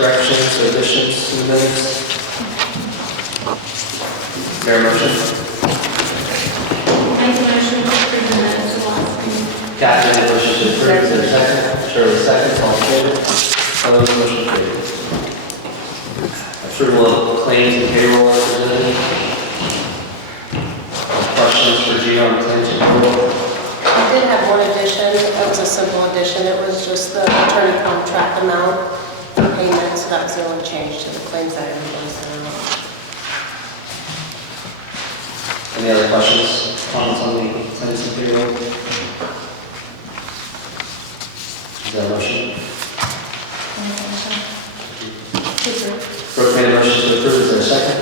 corrections, or additions to the minutes? Is there a motion? Make a motion to approve the minutes of last meeting. Kathy, any motion to approve? Is there a second? Shirley, second. All in favor? Opposed? Motion carried. Approval of claims and payroll as presented. Questions for Gio on claims and payroll? I did have one addition. That was a simple addition. It was just the attorney contract amount for payment, so that was the only change to the claims that everyone sent out. Any other questions, comments on the claims and payroll? Is there a motion? Brooke made a motion to approve. Is there a second?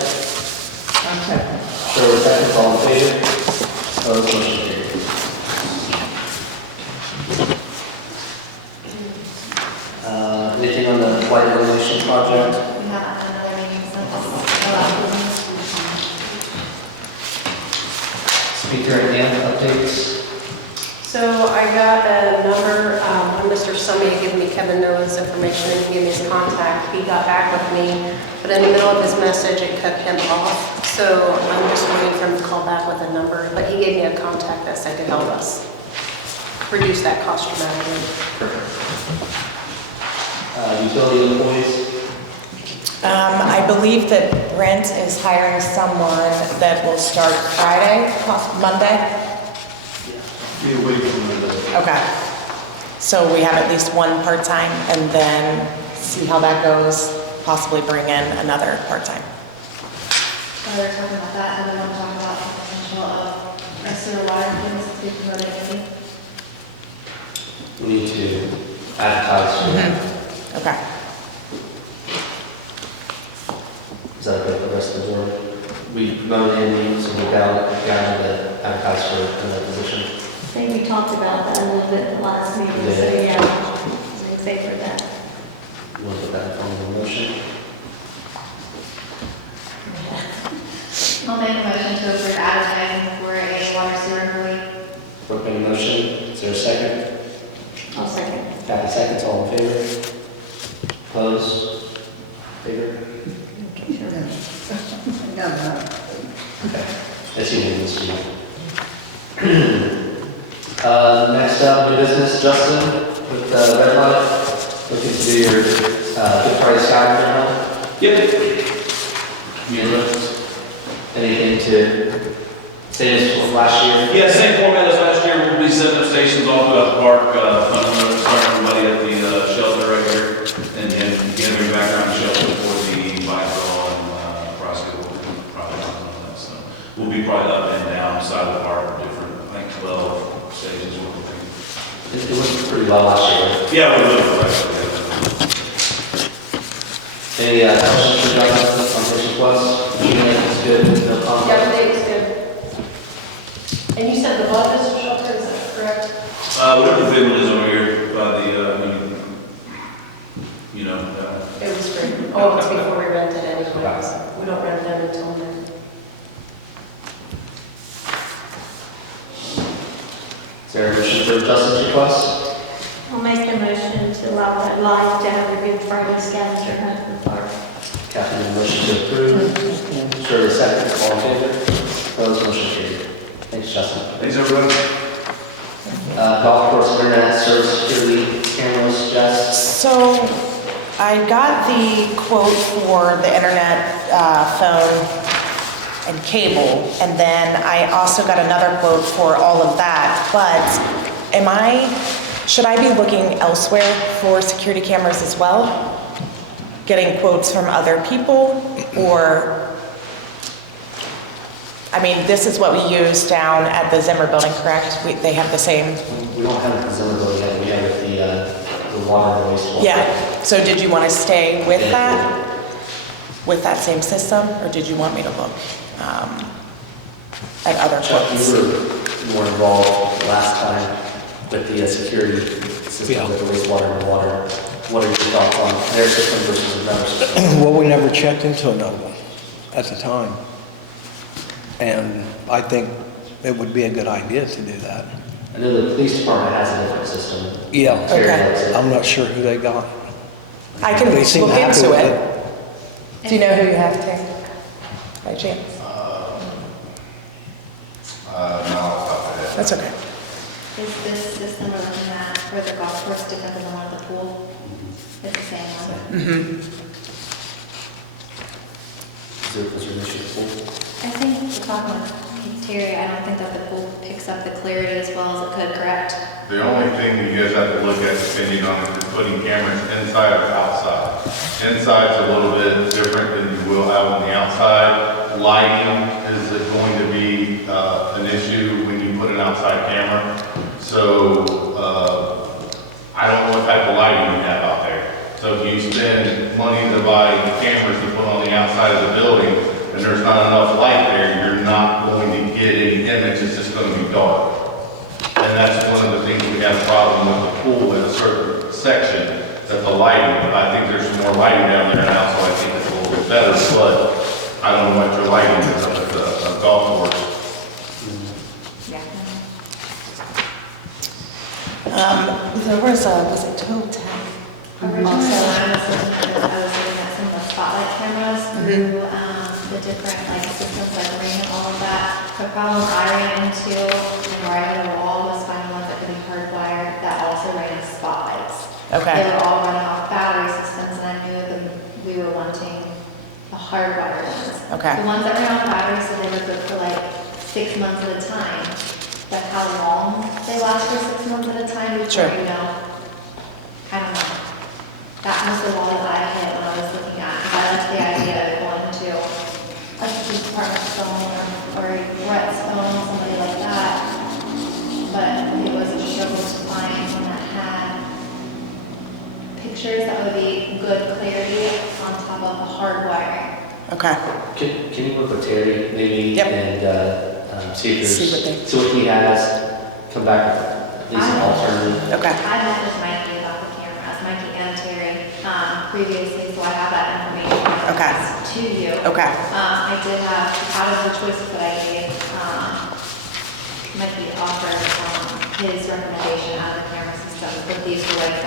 Second. Shirley, second. All in favor? Opposed? Motion carried. Anything on the white illumination project? We have another meeting since the last meeting. Speaker and amp updates? So I got a number when Mr. Summey had given me Kevin Noah's information and he gave me his contact. He got back with me, but in the middle of his message, it cut him off. So I'm just waiting for him to call back with a number, but he gave me a contact that said to help us reduce that cost dramatically. Utility employees? I believe that Brent is hiring someone that will start Friday, Monday. Be a week from Monday. Okay. So we have at least one part-time and then see how that goes, possibly bring in another part-time. So we were talking about that, and then we'll talk about the potential of a sewer water things to do for the community. We need to advertise. Okay. Is that okay for the rest of the board? We promote Andy, so we're down to advertise for another position. I think we talked about that a little bit in the last meeting, so yeah, I'm in favor of that. You want to put that in form of a motion? I'll make a motion to approve advertising for a water sewer employee. Brooke made a motion. Is there a second? I'll second. Kathy seconds. All in favor? Opposed? Favor? Okay. That's unanimous. Next up, new business, Justin, with Red Light. Looking to do your Good Friday Scavenger hunt. Yep. Anything to say as last year? Yeah, same format as last year. We'll be setting up stations all throughout the park. Starting everybody at the shelter right here. And then gathering background shelter for the bike draw and basketball project and all that stuff. We'll be probably up and down the side of the park, different, I think 12 stages. It went pretty well last year. Yeah, we're looking for that. Any questions for Justin on Station Plus? It's good. No comment? Yeah, everything is good. And you said the Baptist shelter, is that correct? Whatever the big one is over here by the, It was free. Oh, it's before we rented anyway, so we don't rent them until then. Is there a motion for Justin's request? I'll make the motion to allow that live to have a Good Friday scavenger hunt in the park. Kathy made a motion to approve. Shirley seconds. All in favor? Opposed? Motion carried. Thanks, Justin. Thanks, everybody. Golf course internet service security cameras, Jess. So I got the quote for the internet, phone and cable, and then I also got another quote for all of that, but should I be looking elsewhere for security cameras as well? Getting quotes from other people, or, I mean, this is what we use down at the Zimmer building, correct? They have the same. We don't have the Zimmer building yet. We have the water and wastewater. Yeah, so did you want to stay with that? With that same system, or did you want me to look at other Chuck, quotes? you were more involved last time with the security system with the wastewater and the water. What are your thoughts on their system versus another system? Well, we never checked into another one at the time. And I think it would be a good idea to do that. I know the police department has a different system. Yeah. Okay. I'm not sure who they got. I can They seem look happy into with it. Do you know who you have, Terry? By chance? No, off the top of my head. That's okay. Is this system we're looking at for the golf course different than the one at the pool? It's the same one? Is there an issue with the pool? I think we're talking with Terry, I don't think that the pool picks up the clarity as well as it could, correct? The only thing that you guys have to look at depending on if you're putting cameras inside or outside. Inside's a little bit different than you will have on the outside. Lighting is going to be an issue when you put an outside camera. So I don't know what type of lighting you have out there. So if you spend money to buy cameras to put on the outside of the building and there's not enough light there, you're not going to get any image. It's just going to be dark. And that's one of the things we have a problem with the pool in a certain section, that the lighting, but I think there's some more lighting down there now, so I think it's a little bit better, but I don't know what your lighting is up at the golf course. Yeah. There was it Total Tech? Originally, when I was looking at some of the spotlight cameras through the different like systems like Ring and all of that. The problem I ran into and where I hit a wall was finding ones that could be hardwired that also ran as spotlights. Okay. They were all running off battery systems, and I knew that we were wanting the hardwired ones. Okay. The ones that ran off batteries, so they were good for like 6 months at a time. But how long they last for 6 months at a time before Sure. you know, I don't know. That was the wall that I hit when I was looking at, because I liked the idea of going to a police department's phone or Brett's phone, somebody like that. But it was a struggle to find one that had pictures that would be good clarity on top of the hard wiring. Okay. Can you work with Terry maybe? Yep. And see if See what there's, see what he has, come back with at least an alternative. Okay. I met with Mikey about the cameras, Mikey and Terry, previously, so I have that information. Okay. To you. Okay. I did have, out of the choices that I gave, Mikey offered, his recommendation out of the camera systems, but these were like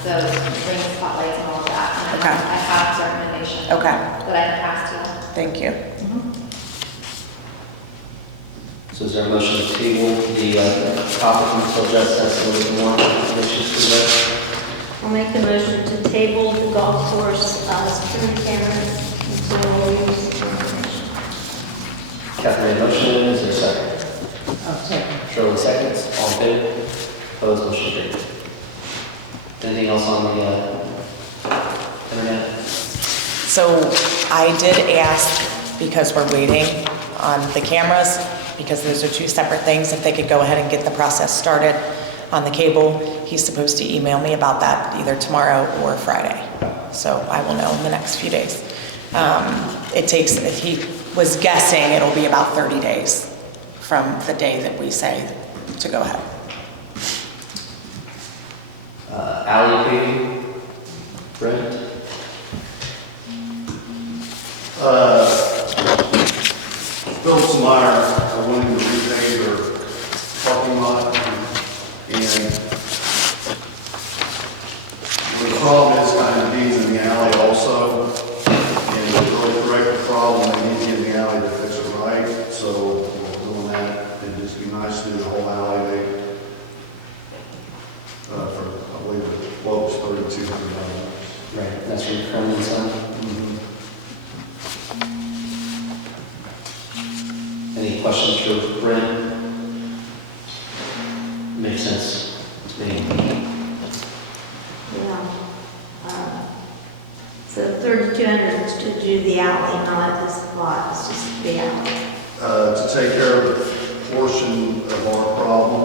those ring spotlights and all of that. And Okay. I have his recommendation. Okay. That I can pass to you. Thank you. So is there a motion to table the topic until Jess has a little bit more issues to that? I'll make the motion to table the golf course security cameras until we receive information. Catherine made a motion, is there a second? I'll second. Shirley seconds, all in favor? Opposed, motion carried. Anything else on the internet? So I did ask, because we're waiting on the cameras, because those are two separate things, if they could go ahead and get the process started on the cable. He's supposed to email me about that either tomorrow or Friday. So I will know in the next few days. It takes, he was guessing it'll be about 30 days from the day that we say to go ahead. Alley paving, Brent? Phillips and Meyer are wanting to repave their parking lot, and the problem is kind of being in the alley also, and to really correct the problem, they need to get in the alley to fix it right, so we're doing that. It'd just be nice to do the whole alley, for, I believe the quote was $3,200. Right, that's from Kremlin son. Any questions for Brent? Makes sense to me. Yeah. So 3,200 is to do the alley, not this lot, it's just the alley. To take care of the portion of our problem,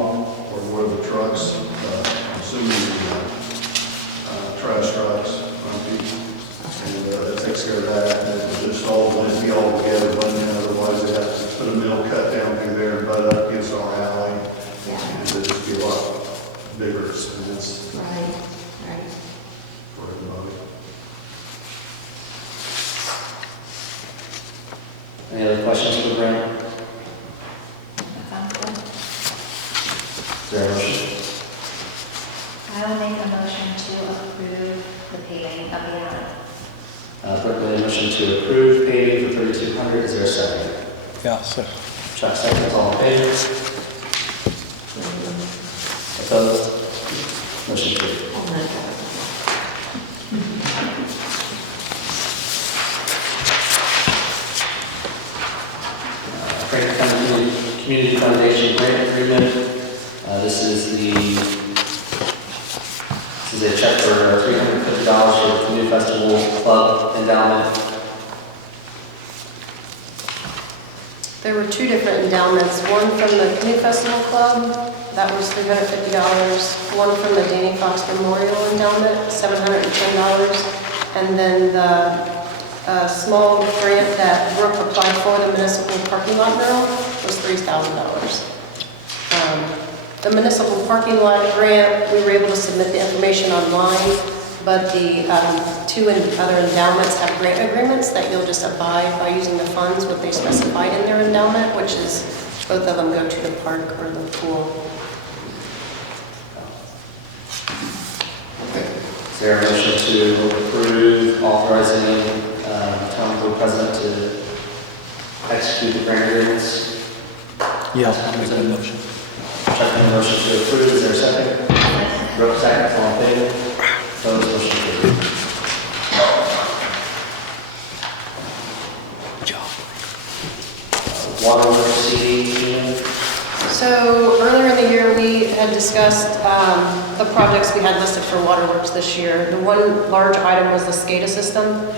or where the trucks, consuming trash trucks, and it takes care of that, and it just all blends be all together, but then otherwise they have to put a mill cut down through there and butt up against our alley, and it'd just be a lot bigger expense Right, right. for everybody. Any other questions for Brent? That sounds good. Is there a motion? I will make a motion to approve the paving of the endowment. Brookville, motion to approve paving for 3,200, is there a second? Yeah, so, Chuck seconds, all in favor? Opposed? Motion carried. Franklin County Community Foundation grant agreement. This is a check for $350 for the Canoe Festival Club Endowment. There were two different endowments, one from the Canoe Festival Club, that was $350, one from the Danny Fox Memorial Endowment, $710, and then the small grant that Brooke applied for, the municipal parking lot mural, was $3,000. The municipal parking lot grant, we were able to submit the information online, but the two other endowments have grant agreements that you'll just abide by using the funds, what they specified in their endowment, which is both of them go to the park or the pool. Is there a motion to approve authorizing town board president to execute the grant agreements? yeah, I'll make that motion. Chuck, any motion to approve, is there a second? Brooke, seconds, all in favor? Opposed, motion carried. Waterworks CD, So earlier in the year, we had discussed the projects we had listed for waterworks this year. The one large item was the SCADA system.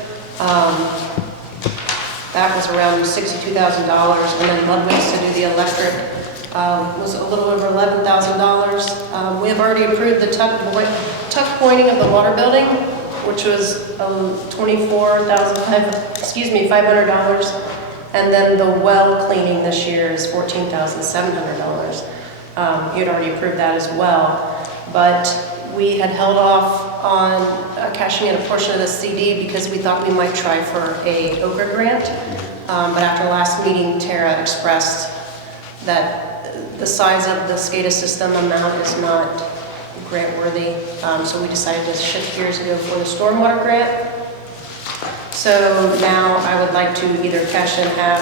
That was around $62,000, and then Ludwig's to do the electric was a little over $11,000. We have already approved the tuck pointing of the water building, which was $500. And then the well cleaning this year is $14,700. You had already approved that as well. But we had held off on cashing in a portion of the CD because we thought we might try for a OCRA grant. But after last meeting, Tara expressed that the size of the SCADA system amount is not grant worthy. So we decided to shift gears and go for the stormwater grant. So now I would like to either cash in half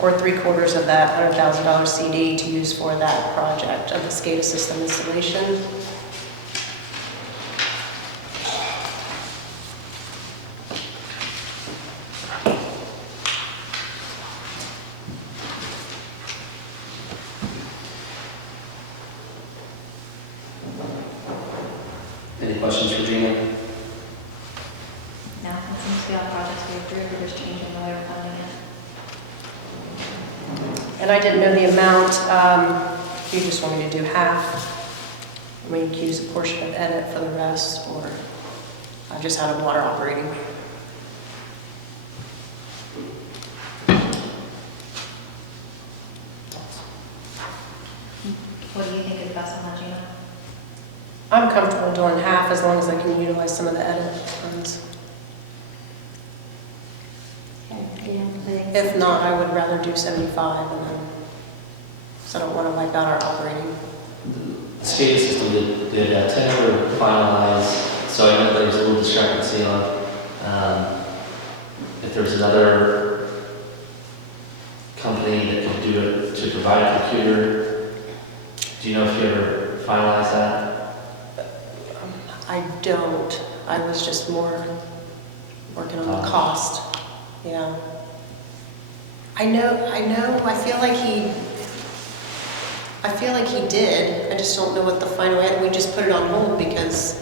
or 3/4 of that $100,000 CD to use for that project of the SCADA system installation. any questions for Gina? No, it seems to be all projects we approved, we're just changing the way we're funding it. And I didn't know the amount, you just want me to do half. I mean, you can use a portion of edit for the rest, or just out of water operating. What do you think is best on that, Gina? I'm comfortable doing half as long as I can utilize some of the edit funds. If not, I would rather do 75 and then, so I don't want to wipe out our operating. The SCADA system did tender finalize, so I know there was a little discrepancy on if there's another company that could do it to provide a computer. Do you know if you ever finalized that? I don't. I was just more working on the cost. Yeah. I know, I feel like he did. I just don't know what the final, we just put it on hold because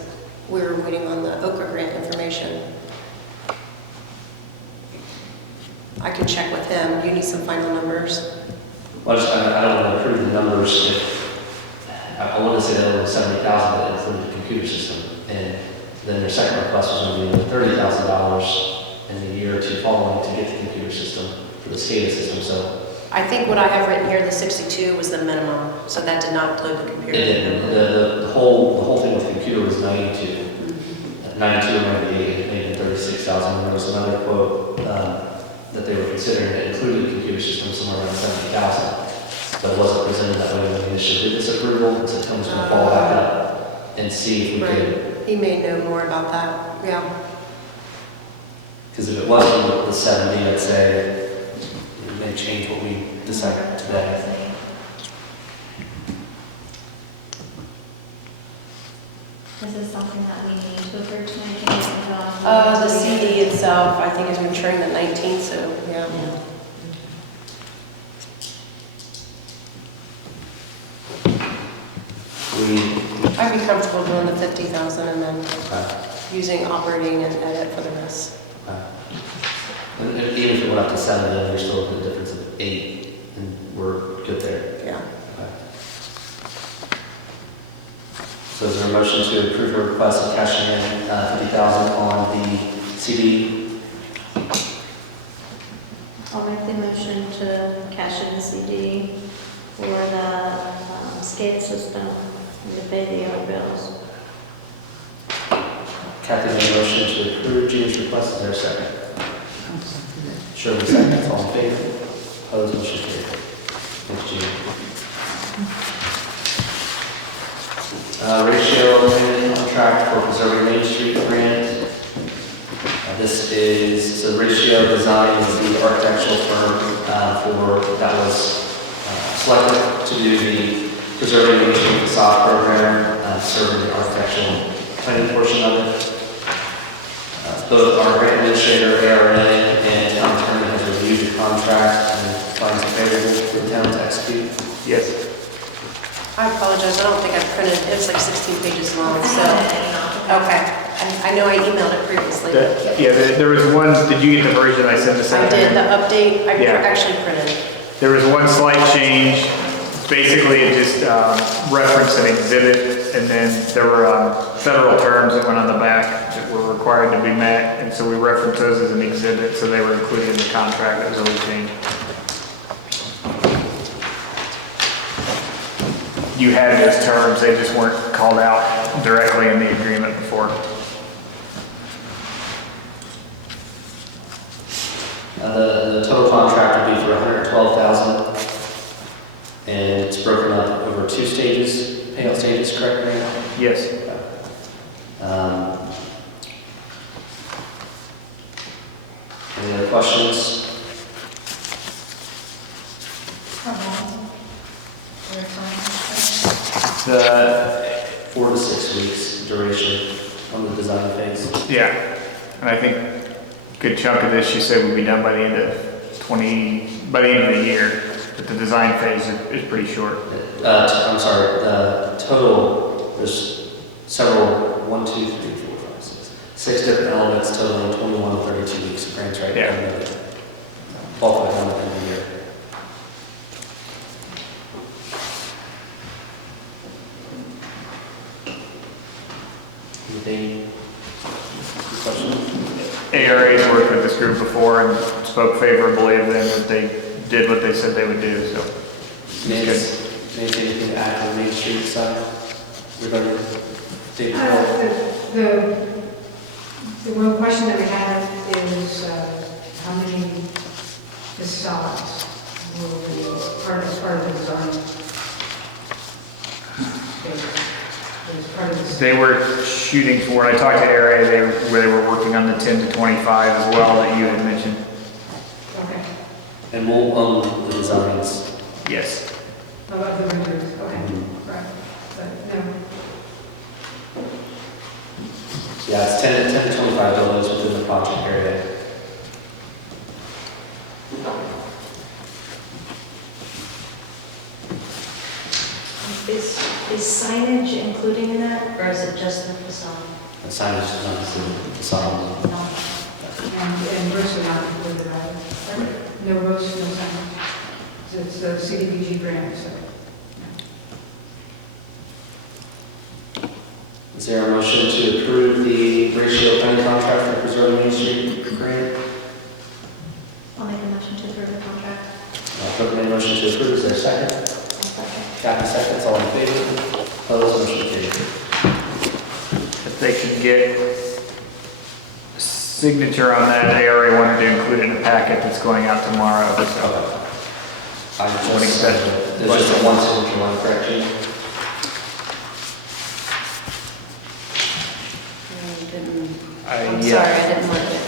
we were waiting on the Okra grant information. I can check with him. Do you need some final numbers? Well, I don't want to approve the numbers if, I want to say that it was 70,000 that included the computer system. And then their second request was going to be $30,000 in the year or two following to get the computer system for the SCADA system, so. I think what I have written here, the 62 was the minimum, so that did not include the computer. It didn't. The whole thing with the computer was 92. 92 or 98, maybe 36,000. There was another quote that they were considering that included the computer system somewhere around 70,000. But it wasn't presented that way when we initially did this approval, so Tom's going to follow back up and see if we could He may know more about that, yeah. Because if it wasn't the 70, I'd say it may change what we decide today. Is this something that we need to approve tonight? The CD itself, I think, is maturing the 19th, so, yeah. I'd be comfortable doing the 50,000 and then using operating and edit for the rest. And even if it went up to 7, then there's still a difference of 8, and we're good there. Yeah. So is there a motion to approve a request of cashing in 50,000 on the CD? I'll make the motion to cash in the CD for the SCADA system and to pay the other bills. Kathy made a motion to approve Jean's request. Is there a second? Shirley seconds. All in favor? Opposed? Motion carried. Thanks, Jean. Ratio payment contract for preserving Main Street grant. This is a ratio design is the architectural firm that was selected to do the preserving Main Street facade program, serving the architectural planning portion of it. Both our grant administrator, ARN, and town attorney has reviewed the contract and finds it favorable for the town to execute. Yes. I apologize, I don't think I printed, it's like 16 pages long, so, okay. I know I emailed it previously. There was one, did you get the version I sent this I out? did, the update, I Yeah. actually printed. There was one slight change. Basically, it just referenced an exhibit, and then there were federal terms that went on the back that were required to be met, and so we referenced those as an exhibit, so they were included in the contract. That was the only change. You had those terms, they just weren't called out directly in the agreement before. The total contract would be for $112,000, and it's broken up over 2 stages, payout stages, correct, Rand? Yes. Any other questions? The 4 to 6 weeks duration on the design phase. Yeah, and I think a good chunk of this, she said, would be done by the end of by the end of the year, but the design phase is pretty short. I'm sorry, the total, there's several, 1, 2, 3, 4, 5, 6 different elements totaling 21 to 32 weeks of grants right Yeah. now. Both of them at the end of the year. Anything? Questions? ARA's worked with this group before and spoke favorably of them, that they did what they said they would do, so. Maybe anything to add on Main Street side? We're going to take The one question that we have is how many facades will be part of the design? As part of the- They were shooting for, I talked to ARA, where they were working on the 10 to 25 as well that you had mentioned. Okay. And we'll own the designs. Yes. About the renders, okay, right. But no, Yeah, it's 10 to 25 buildings within the project area. Is signage including in that, or is it just the facade? The signage is not the facade. No. and roofs are not included either. No roofs, no sign. It's the CDBG grant, so. Is there a motion to approve the ratio planning contract for preserving Main Street grant? I'll make a motion to approve the contract. Brooke made a motion to approve. Is there a second? I'll second. Kathy seconds. All in favor? Opposed? Motion carried. If they could get a signature on that, they already wanted to include it in the packet that's going out tomorrow. So I What just, extent? there's just a one signature one, correct, Gene? Sorry, I didn't mark it.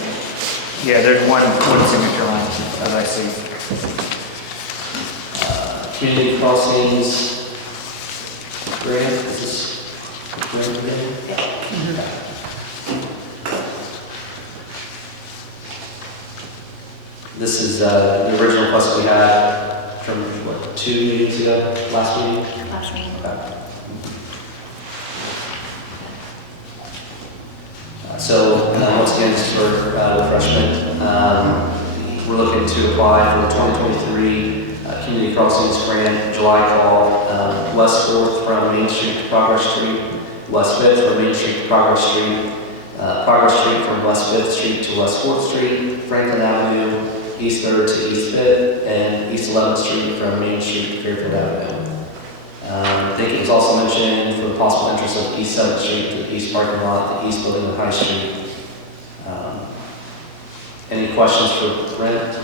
Yeah, there's one signature line, as I see. Community crossings grant, is this grant name? This is the original request we had from, what, 2 meetings ago, last meeting? Last meeting. Okay. So, once again, just for refreshment, we're looking to apply for the 2023 Community Crossings Grant July call, West 4th from Main Street to Progress Street, West 5th from Main Street to Progress Street, Progress Street from West 5th Street to West 4th Street, Franklin Avenue, East 3rd to East 5th, and East 11th Street from Main Street to Fairfield Avenue. I think it was also mentioned for the possible interest of East 7th Street to the East parking lot, the East building and High Street. Any questions for Brent?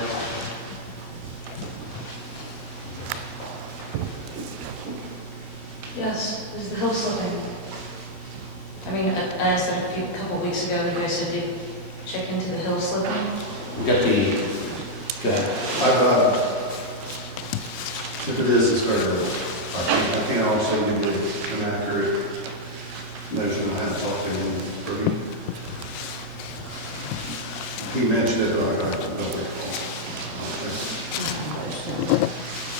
Yes, is the hill slipping? I mean, I asked that a couple of weeks ago, you guys said you'd check into the hill slipping. We got the, go ahead. If it is, it's very little. I can't also give you an accurate notion. I haven't talked to him pretty. He mentioned it, but I don't recall.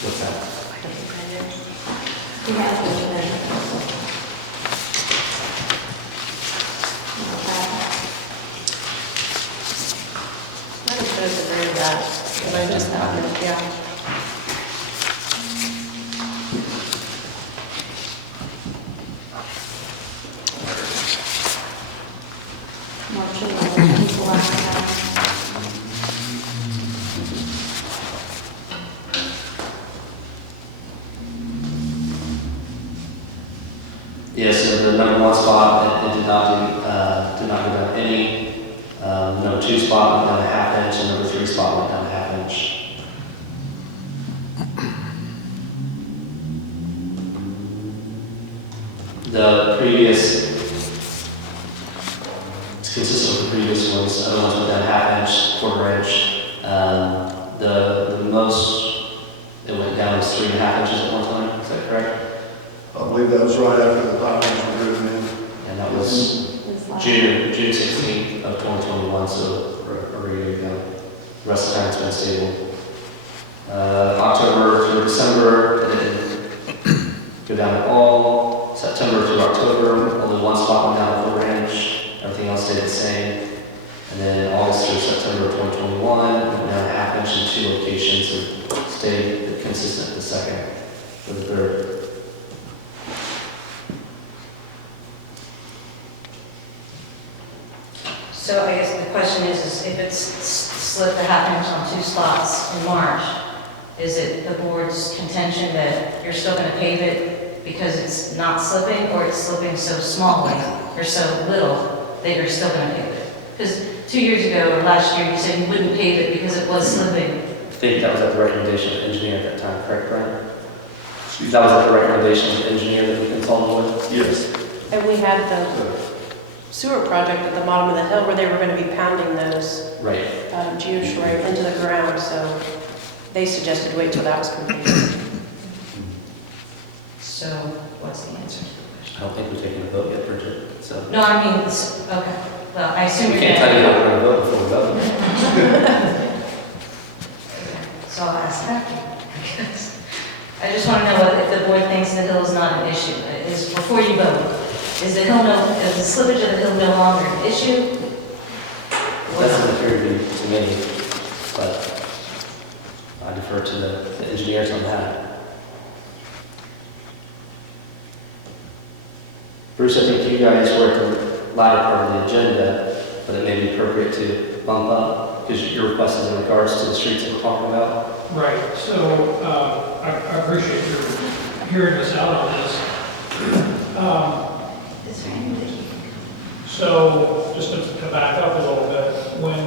What's that? He has it there. I don't agree with that, but I just happened, yeah. March 11th, last time. Yes, so the number 1 spot, it did not go down any. Number 2 spot went down a half inch, and number 3 spot went down a half inch. The previous, it's consistent with the previous ones. Other ones went down a half inch, quarter inch. The most it went down was 3.5 inches at one time. Is that correct? I believe that was right after the pipelines were driven in. And that was June 16th of 2021, so over a year ago. The rest of the time it's been stable. October through December, it didn't go down at all. September through October, only 1 spot went down a quarter inch. Everything else stayed the same. And then August through September of 2021, went down a half inch in 2 locations and stayed consistent the second or the third. So I guess the question is if it's slipped a half inch on 2 spots in March, is it the board's contention that you're still going to pave it because it's not slipping, or it's slipping so smallly or so little that you're still going to pave it? Because 2 years ago or last year, you said you wouldn't pave it because it was slipping. I think that was at the recommendation of the engineer at that time, correct, Brian? That was at the recommendation of the engineer that we consulted with? Yes. And we had the sewer project at the bottom of the hill where they were going to be pounding those Right. geodes right into the ground, so they suggested wait till that was completed. So what's the answer to the question? I don't think we've taken a vote yet, Bridget, so. No, I mean, okay. Well, I assume We you're can't tell you how going we're gonna vote before we vote. So I'll ask after. Because I just want to know if the board thinks the hill is not an issue. Is before you vote, is the slippage of the hill no longer an issue? It doesn't appear to me, but I defer to the engineers on that. Bruce, I think you guys were at the latter part of the agenda, but it may be appropriate to bump up, because your request is in regards to the streets that we're talking about. Right, so I appreciate your hearing us out on this. So just to back up a little bit, when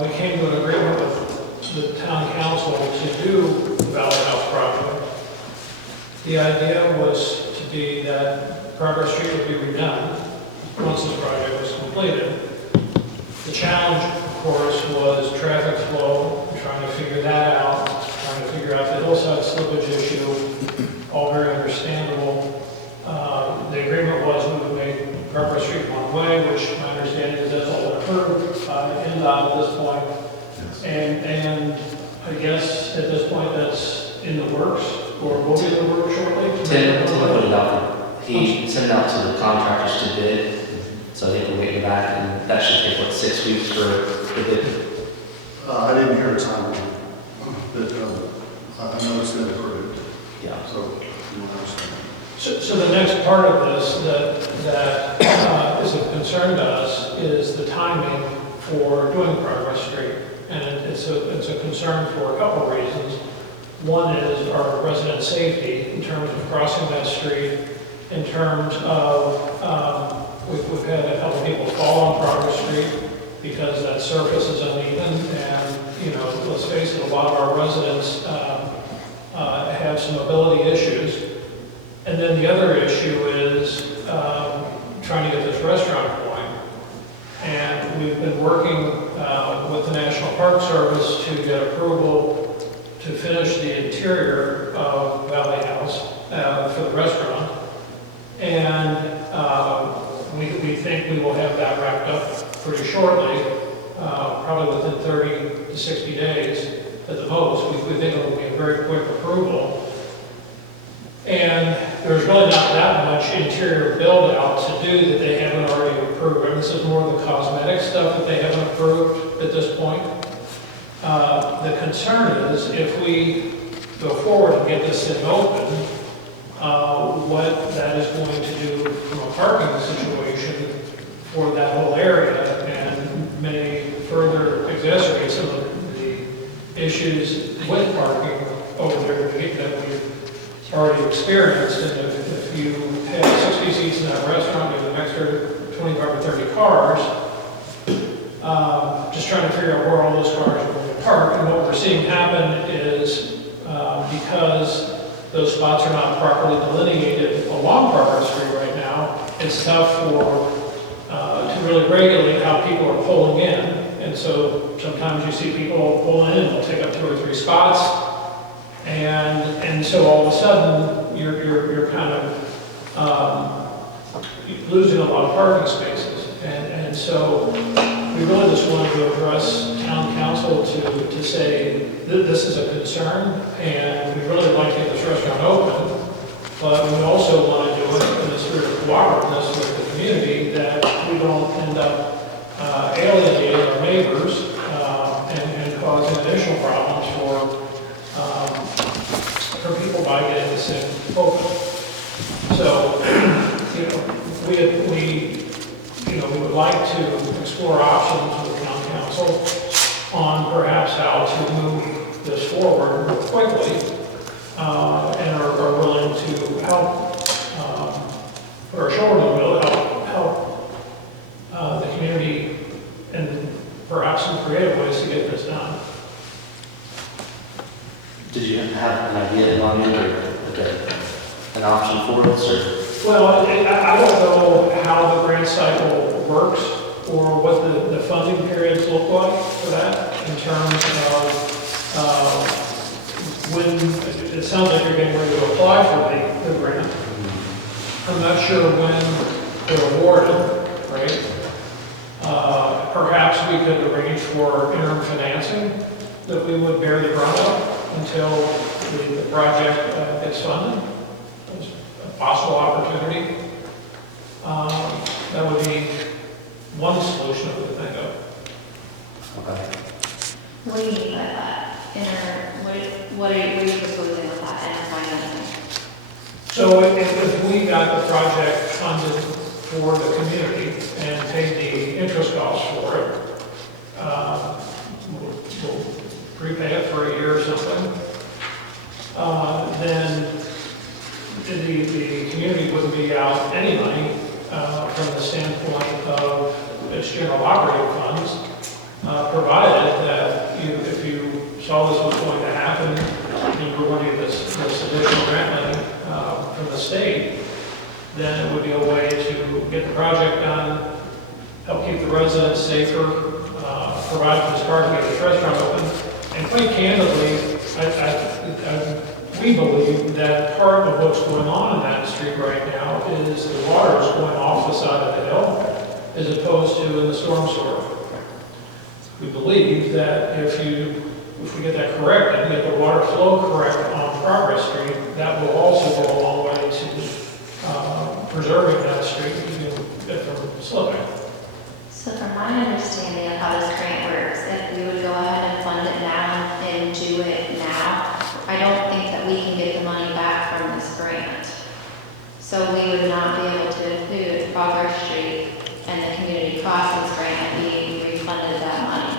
we came to an agreement with the town council to do the Valley House project, the idea was to be that Progress Street would be redone, once this project was completed. The challenge, of course, was traffic flow, trying to figure that out, trying to figure out the hillside slippage issue, all very understandable. The agreement was we would make Progress Street one way, which my understanding is that's all approved by Endowment at this point. And I guess at this point that's in the works, or will be in the works shortly. Tim put it out, he sent it out to the contractors to bid, so they can get back, and that should take, what, 6 weeks for the bid? I didn't hear a time, but I know it's been approved, Yeah. so you understand. So the next part of this that is of concern to us is the timing for doing Progress Street. And it's a concern for a couple of reasons. One is our resident safety in terms of crossing that street, in terms of, we've had a couple of people fall on Progress Street because that surface is uneven, and, you know, let's face it, a lot of our residents have some mobility issues. And then the other issue is trying to get this restaurant going. And we've been working with the National Park Service to get approval to finish the interior of Valley House for the restaurant. And we think we will have that wrapped up pretty shortly, probably within 30 to 60 days at the most. We think it will be a very quick approval. And there's really not that much interior build out to do that they haven't already approved. I mean, this is more of the cosmetic stuff that they haven't approved at this point. The concern is if we go forward and get this thing open, what that is going to do from a parking situation for that whole area, and may further exacerbate some of the issues with parking over there that we've already experienced. And if you have 60 seats in that restaurant, you have an extra 25 or 30 cars, just trying to figure out where all those cars are going to park. And what we're seeing happen is because those spots are not properly delineated along Progress Street right now, it's tough to really regulate how people are pulling in. And so sometimes you see people pull in and they'll take up 2 or 3 spots. And so all of a sudden, you're kind of losing a lot of parking spaces. And so we really just wanted to address town council to say this is a concern, and we really like to get this restaurant open, but we also want to do it in the spirit of cooperativeness with the community, that we don't end up alienating our neighbors and causing additional problems for people by getting this thing open. So, we would like to explore options with the town council on perhaps how to move this forward more quickly, and are willing to help, put our shoulder to the wheel, help the community and perhaps some creative ways to get this done. Did you have an idea in mind or an option for us, or? Well, I don't know how the grant cycle works or what the funding periods look like for that in terms of when, it sounds like you're getting ready to apply for the grant. I'm not sure when they're awarded, right? Perhaps we could arrange for interim financing that we would bear the brunt of until the project gets funded. It's a possible opportunity. That would be one solution I would think of. Okay. What do you mean by that? What are you proposing with that inner financing? So if we got the project funded for the community and paid the interest costs for it, we'll prepay it for a year or something, then the community wouldn't be out any money from the standpoint of its general operating funds, provided that if you saw this was going to happen, and you were wanting this additional grant money from the state, then it would be a way to get the project done, help keep the residents safer, provide for this car to get this restaurant open. And quite candidly, we believe that part of what's going on in that street right now is the water is going off the side of the hill as opposed to in the storm sewer. We believe that if we get that corrected and get the water flow correct on Progress Street, that will also go a long way to preserving that street, keeping it from slipping. So from my understanding of how this grant works, if we would go ahead and fund it now and do it now, I don't think that we can get the money back from this grant. So we would not be able to include Progress Street and the community crossings grant being refunded that money.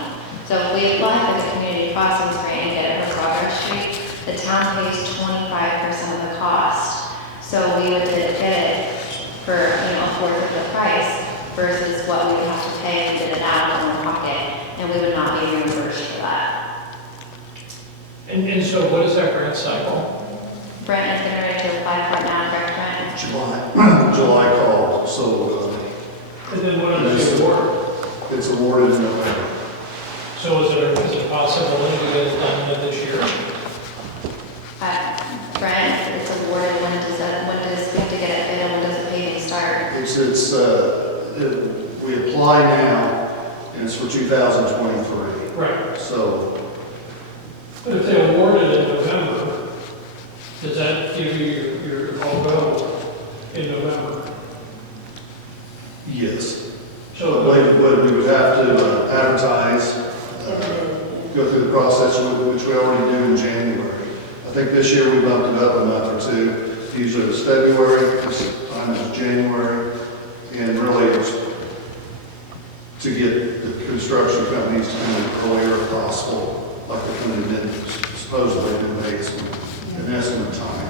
So if we apply for the community crossings grant and get it for Progress Street, the town pays 25% of the cost. So we would get it for, a fourth of the price versus what we would have to pay and get it out of our pocket, and we would not be reimbursed for that. And so what is that grant cycle? Brent is getting ready to apply for it now, correct, Brent? July call, so And then what is the award? it's awarded in November. So is it a possibility to get it done this year? Brent, it's awarded, when does we have to get it bid, and when does the paving start? We apply now, and it's for 2023. Right. So, But if they award it in November, does that give you your all go in November? yes. So But we would have to advertise, go through the process, which we already do in January. I think this year we bumped it up a month or two. Usually it's February, this time it's January, and really it's to get the construction companies to come in earlier if possible, like the company did supposedly do an estimate time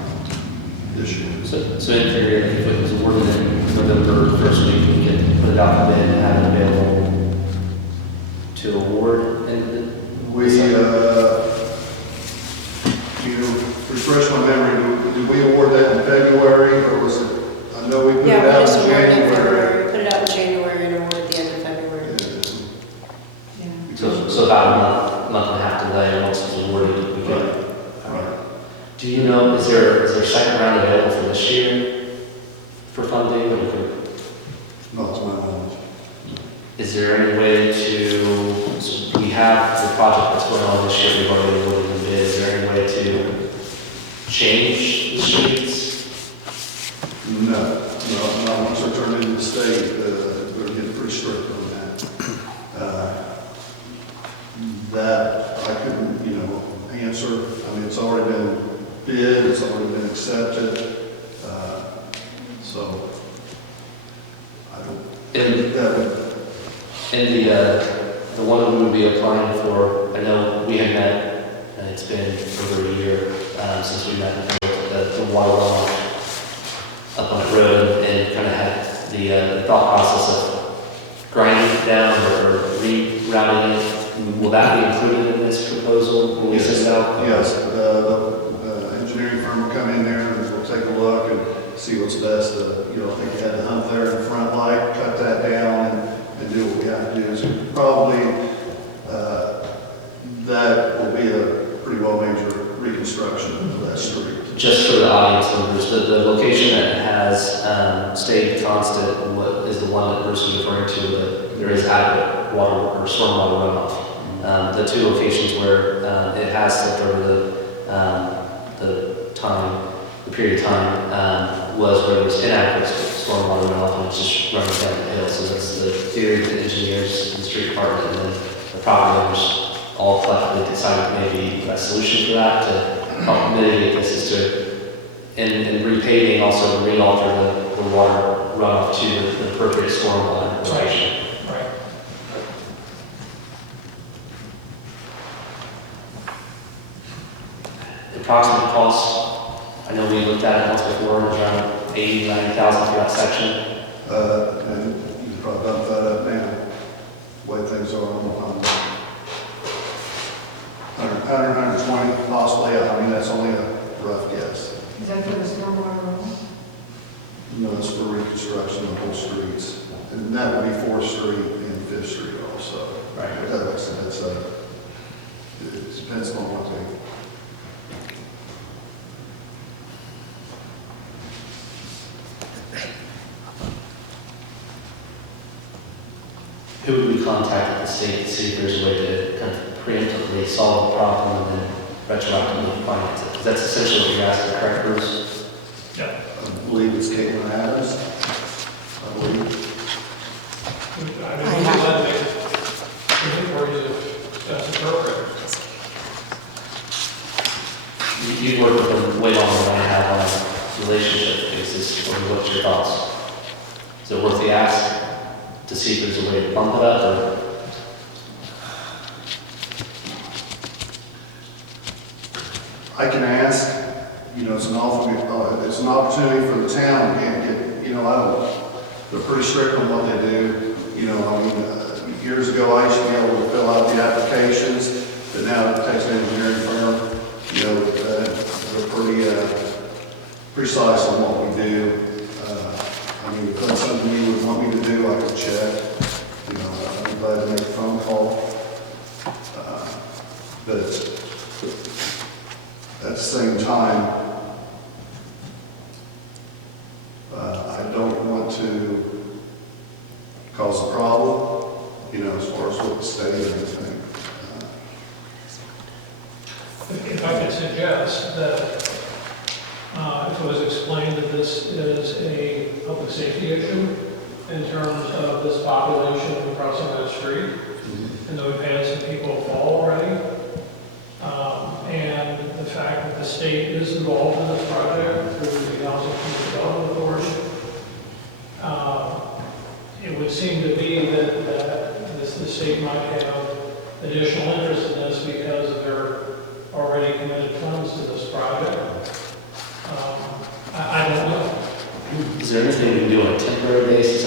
this year. So in theory, if it was awarded in November first week, we could put it out for bid and have it available to award in refresh my memory, did we award that in February, or was it, I know we put it Yeah, we out just in awarded in January. February, put it out in January and awarded at the end of February. So about a month and a half delay, once it's awarded, we can. Right. Do you know, is there a second round available for this year for funding? Or Not to my knowledge. is there any way to, so we have the project that's going on this year, we've already awarded the bid, is there any way to change the streets? No, not once I turn into the state, they're getting pretty strict on that. That I couldn't, answer. I mean, it's already been bid, it's already been accepted. So, I don't think that would. And the one we would be applying for, I know we had met, and it's been over a year since we met, the water runoff up on the road, and kind of had the thought process of grinding it down or rerouting it. Will that be included in this proposal when we send it out? Yes, the engineering firm will come in there and we'll take a look and see what's best. I think you had a hump there in the front light, cut that down and do what we have to do. So probably that will be a pretty well major reconstruction of that street. Just for the audience members, the location that has stayed constant is the one that Bruce was referring to, that there is adequate water or stormwater runoff. The two locations where it has slipped over the period of time was where there was inadequate stormwater runoff and it's just running down the hill. So that's the theory of the engineers and the street department, and then the property owners all collectively decided maybe a solution for that to help mitigate this is to, and repaving also re-alter the water runoff to the appropriate stormwater location. Right. The approximate cost, I know we looked at it once before, it was around 80, 90,000 for that section. And you can probably bump that up now, the way things are on 100, 120 possibly. I mean, that's only a rough guess. Is that for the stormwater runoff? that's for reconstruction of whole streets. And that would be 4th Street and 5th Street also. Right. But that, like I said, that's it depends on what they. Who would we contact at the state to see if there's a way to kind of preemptively solve the problem and then retroactively finance it? Because that's essentially what you're asking, correct, Bruce? Yeah. I believe it's Caitlin Adams. I believe. I mean, we let them make inquiries if that's appropriate. You've worked with them way longer than I have on a relationship basis. What's your thoughts? Is it worth the ask to see if there's a way to bump it up, or? I can ask, it's an it's an opportunity for the town to get, they're pretty strict on what they do. Years ago, I used to be able to fill out the applications, but now it takes an engineering firm. They're pretty precise on what we do. If that's something you would want me to do, I could check. I'd be glad to make a phone call. But at the same time, I don't want to cause a problem, as far as with the state and everything. If I could suggest that if it was explained that this is a public safety issue in terms of this population crossing that street, and that we've had some people fall already, and the fact that the state is involved in this project through the Housing and Development Authority, it would seem to be that the state might have additional interest in this because of their already committed funds to this project. I don't know. Is there anything we can do on a temporary basis?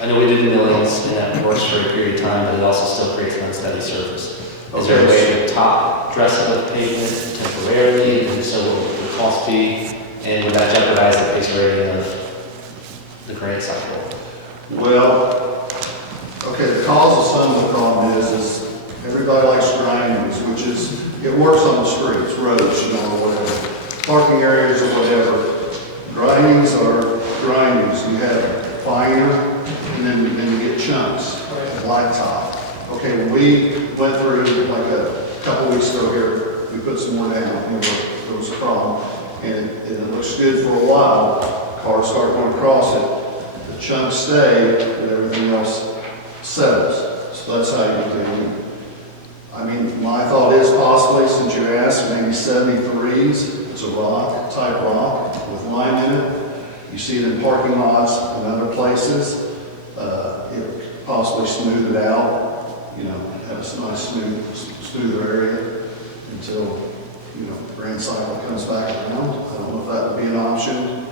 I know we did millions and that works for a period of time, but it also still creates an unsteady surface. Is there a way to top dress it with pavement temporarily, and so what would the cost be, and would that jeopardize the pace rating of the grant cycle? Well, okay, the cause of some of the problem is everybody likes grindings, which is, it works on the streets, roads, or whatever, parking areas or whatever. Grindings are grindings. You have finer, and then you get chunks, blacktop. Okay, when we went through, like a couple weeks ago here, we put some more down, there was a problem, and it looks good for a while. Cars start going across it, the chunks stay, and everything else settles. So that's how you do it. My thought is possibly, since you asked, maybe 73s, it's a type rock with lime in it. You see it in parking lots and other places. It possibly smooth it out, have a nice smoother area until, grand cycle comes back around. I don't know if that would be an option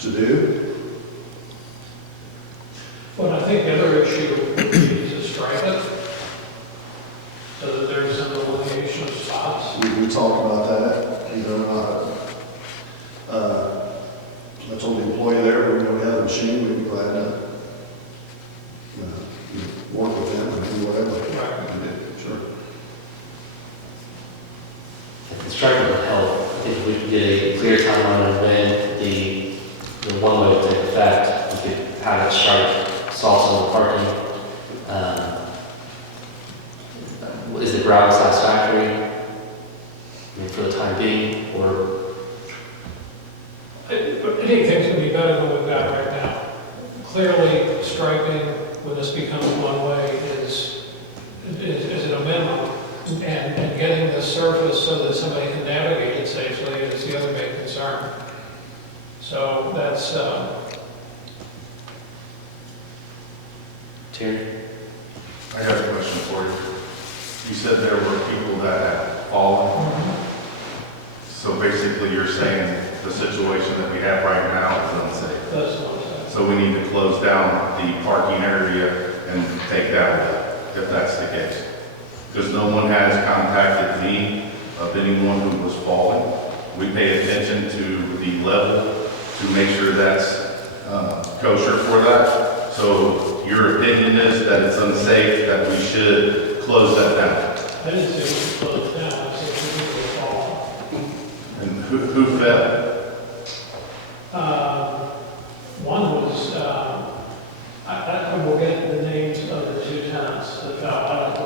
to do. But I think the other issue would be to stripe it, so that there's some delineation of spots. We talked about that, I told the employee there, we have a machine, we'd be glad to, work with them and do whatever we can do, sure. The striping would help if we could get a clear timeline on when the one way would take effect. We could have it stripe, solve some of the parking. Is the ground satisfactory? For the time being, or? I think things can be better than we've got right now. Clearly, striping, when this becomes one way, is at a minimum. And getting the surface so that somebody can navigate it safely is the other big concern. So that's, Terry? I got a question for you. You said there were people that had fallen. So basically you're saying the situation that we have right now is unsafe. that's what I'm saying. So we need to close down the parking area and take that away, if that's the case. Because no one has contacted me of anyone who was falling. We pay attention to the level to make sure that's kosher for that. So your opinion is that it's unsafe, that we should close that down? I didn't say we should close it down, I said we need to fall. And who fell? One was, I will get the names of the two tenants that fell.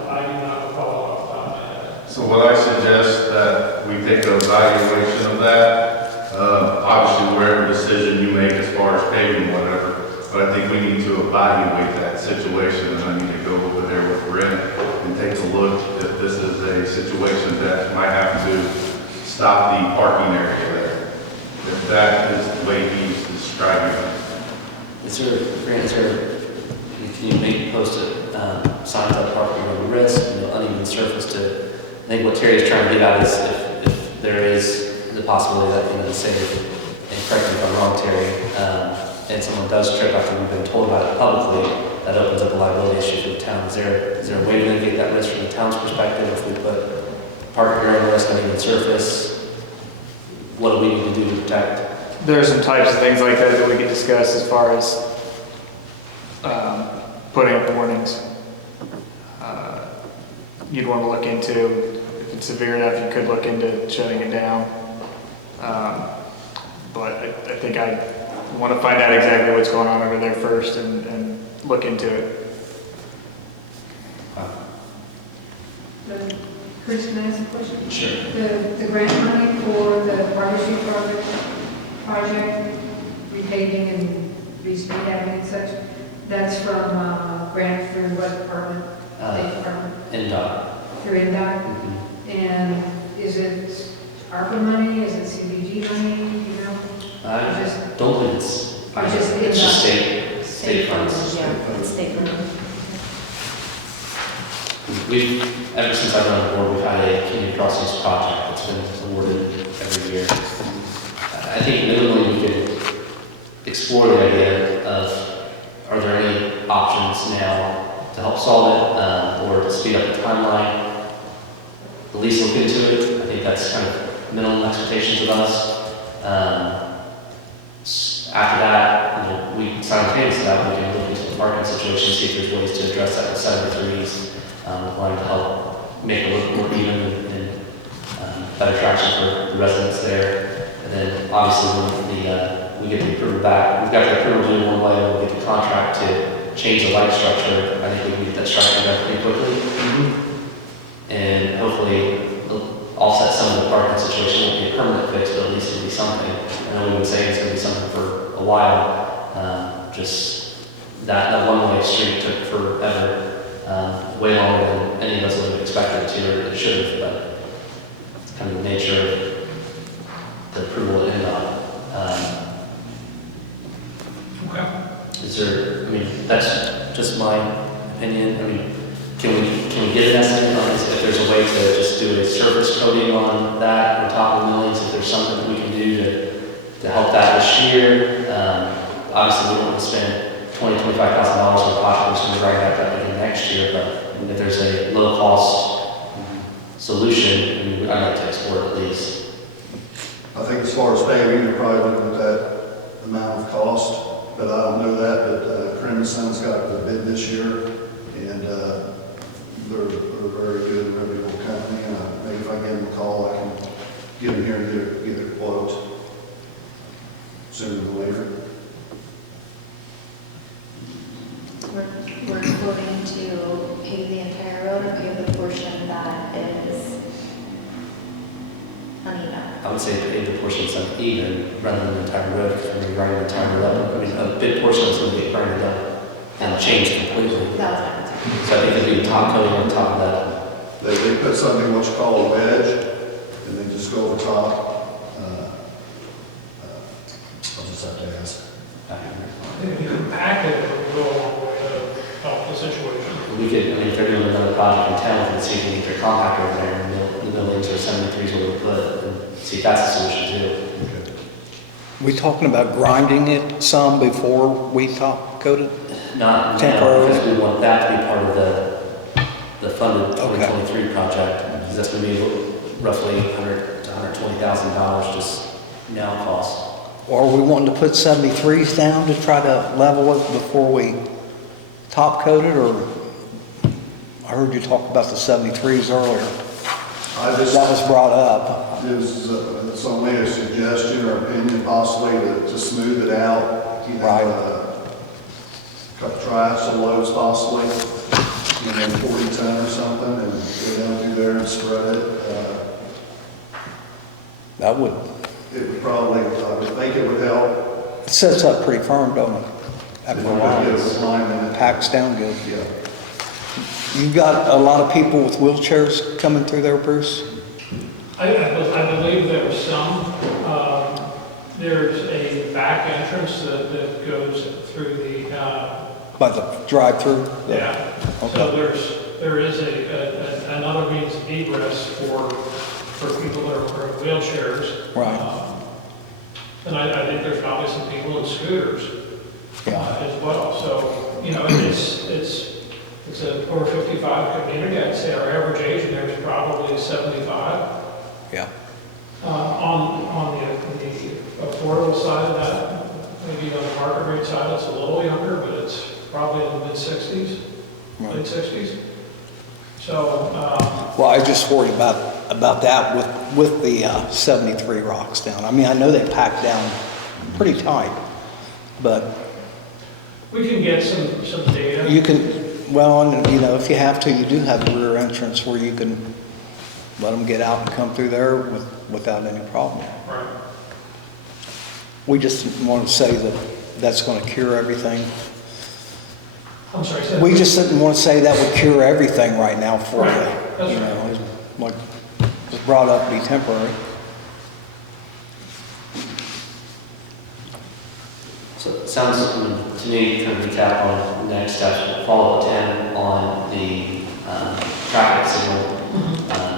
I do not recall off the top of my head. So what I suggest that we take an evaluation of that, obviously whatever decision you make as far as paving, whatever, but I think we need to evaluate that situation, and I need to go over there with Brent and take a look if this is a situation that might have to stop the parking area there. If that is the way he's describing it. Grant, can you maybe post signs up parking road risk, uneven surface to, I think what Terry is trying to get at is if there is the possibility that, say, and correct me if I'm wrong, Terry, and someone does trip after we've been told about it publicly, that opens up a liability issue for the town. Is there a way to mitigate that risk from the town's perspective if we put parking road risk, uneven surface? What do we need to do to protect? There are some types of things like that we could discuss as far as putting up warnings. You'd want to look into, if it's severe enough, you could look into shutting it down. But I think I want to find out exactly what's going on over there first and look into it. Chris, can I ask a question? Sure. The grant money for the Barber Street project, repaving and re-speed avenue and such, that's from grant through what department? State department? Endowment. Through Endowment? And is it ARPA money, is it CBG money, you know? I Just- don't think it's just state funds. Yeah, it's state money. Ever since I've been on the board, we've had a community crossings project that's been awarded every year. I think minimally we could explore the idea of, are there any options now to help solve it, or to speed up the timeline? At least look into it. I think that's kind of minimum expectations of us. After that, we simultaneously that we can look into the parking situation, see if there's ways to address that with 73s. Wanting to help make it look more even and better traction for the residents there. And then obviously when we get the approval back, we've got the approval to do one way, and we'll get the contract to change the light structure. I think we can get that structure done pretty quickly. And hopefully it'll offset some of the parking situation. It won't be a permanent fix, but at least it'll be something. I know we've been saying it's going to be something for a while. Just that one-way street took forever. Way longer than any of us would have expected it to, or it should have, but it's kind of the nature of the approval at Endowment. Okay. Is there, I mean, that's just my opinion. I mean, can we get an estimate on this? If there's a way to just do a surface coating on that on top of millings, if there's something that we can do to help that this year? Obviously, we don't want to spend $20,000 to $25,000 in the pocket, we're just going to write that up again next year, but if there's a low-cost solution, I mean, I'd like to explore it at least. I think as far as paving, you're probably looking at that amount of cost, but I don't know that, but Crim & Son's got the bid this year, and they're a very good, reputable company, and maybe if I give them a call, I can get them here and get a quote sooner than later. We're quoting to pave the entire road or pave the portion that is uneven. I would say pave the portion that's uneven rather than the entire road, because we're running the entire road. I mean, a big portion is going to get burned up and changed completely. That was my concern. So I think it'd be top coating on top of that. They put something what you call a wedge, and they just go over top. I'll just have to ask. If you could pack it, it would go a long way to help the situation. We could, I mean, if they're doing another project in town, we can see if we can get their compactor over there and the buildings or 73s where we put it, and see if that's a solution too. We talking about grinding it some before we top coat it? Not now, Temporarily? because we want that to be part of the funded Okay. 2023 project, because that's going to be roughly $100,000 to $120,000 just now cost. Or are we wanting to put 73s down to try to level it before we top coat it, or I heard you talk about the 73s earlier. That was brought up. It's only a suggestion or opinion possibly to smooth it out, you know, Right. try out some loads possibly, you know, 40 ton or something, and go down through there and spread it. That would, It would probably, I would think it would help. it sets up pretty firm, don't it? After a while, Get a line in it it. packs down good. Yeah. You've got a lot of people with wheelchairs coming through there, Bruce? I believe there was some. There's a back entrance that goes through the, By the drive-through? yeah. Okay. So there is another means of egress for people that are in wheelchairs. Right. And I think there's probably some people in scooters Yeah. as well. So, you know, it's a over 55 community. I'd say our average age in there is probably 75. Yeah. On the affordable side of that, maybe on the market rate side, it's a little younger, but it's probably in the mid-60s, Right. late 60s. So, Well, I just worry about that with the 73 rocks down. I mean, I know they pack down pretty tight, but we can get some data. you can, well, and, you know, if you have to, you do have a rear entrance where you can let them get out and come through there without any problem. Right. We just want to say that that's going to cure everything. I'm sorry, say that We again. just didn't want to say that would cure everything right now for Right. you. That's You right. know, it's like, it was brought up to be temporary. So it sounds to me, kind of recap on next steps, follow up to him on the traffic signal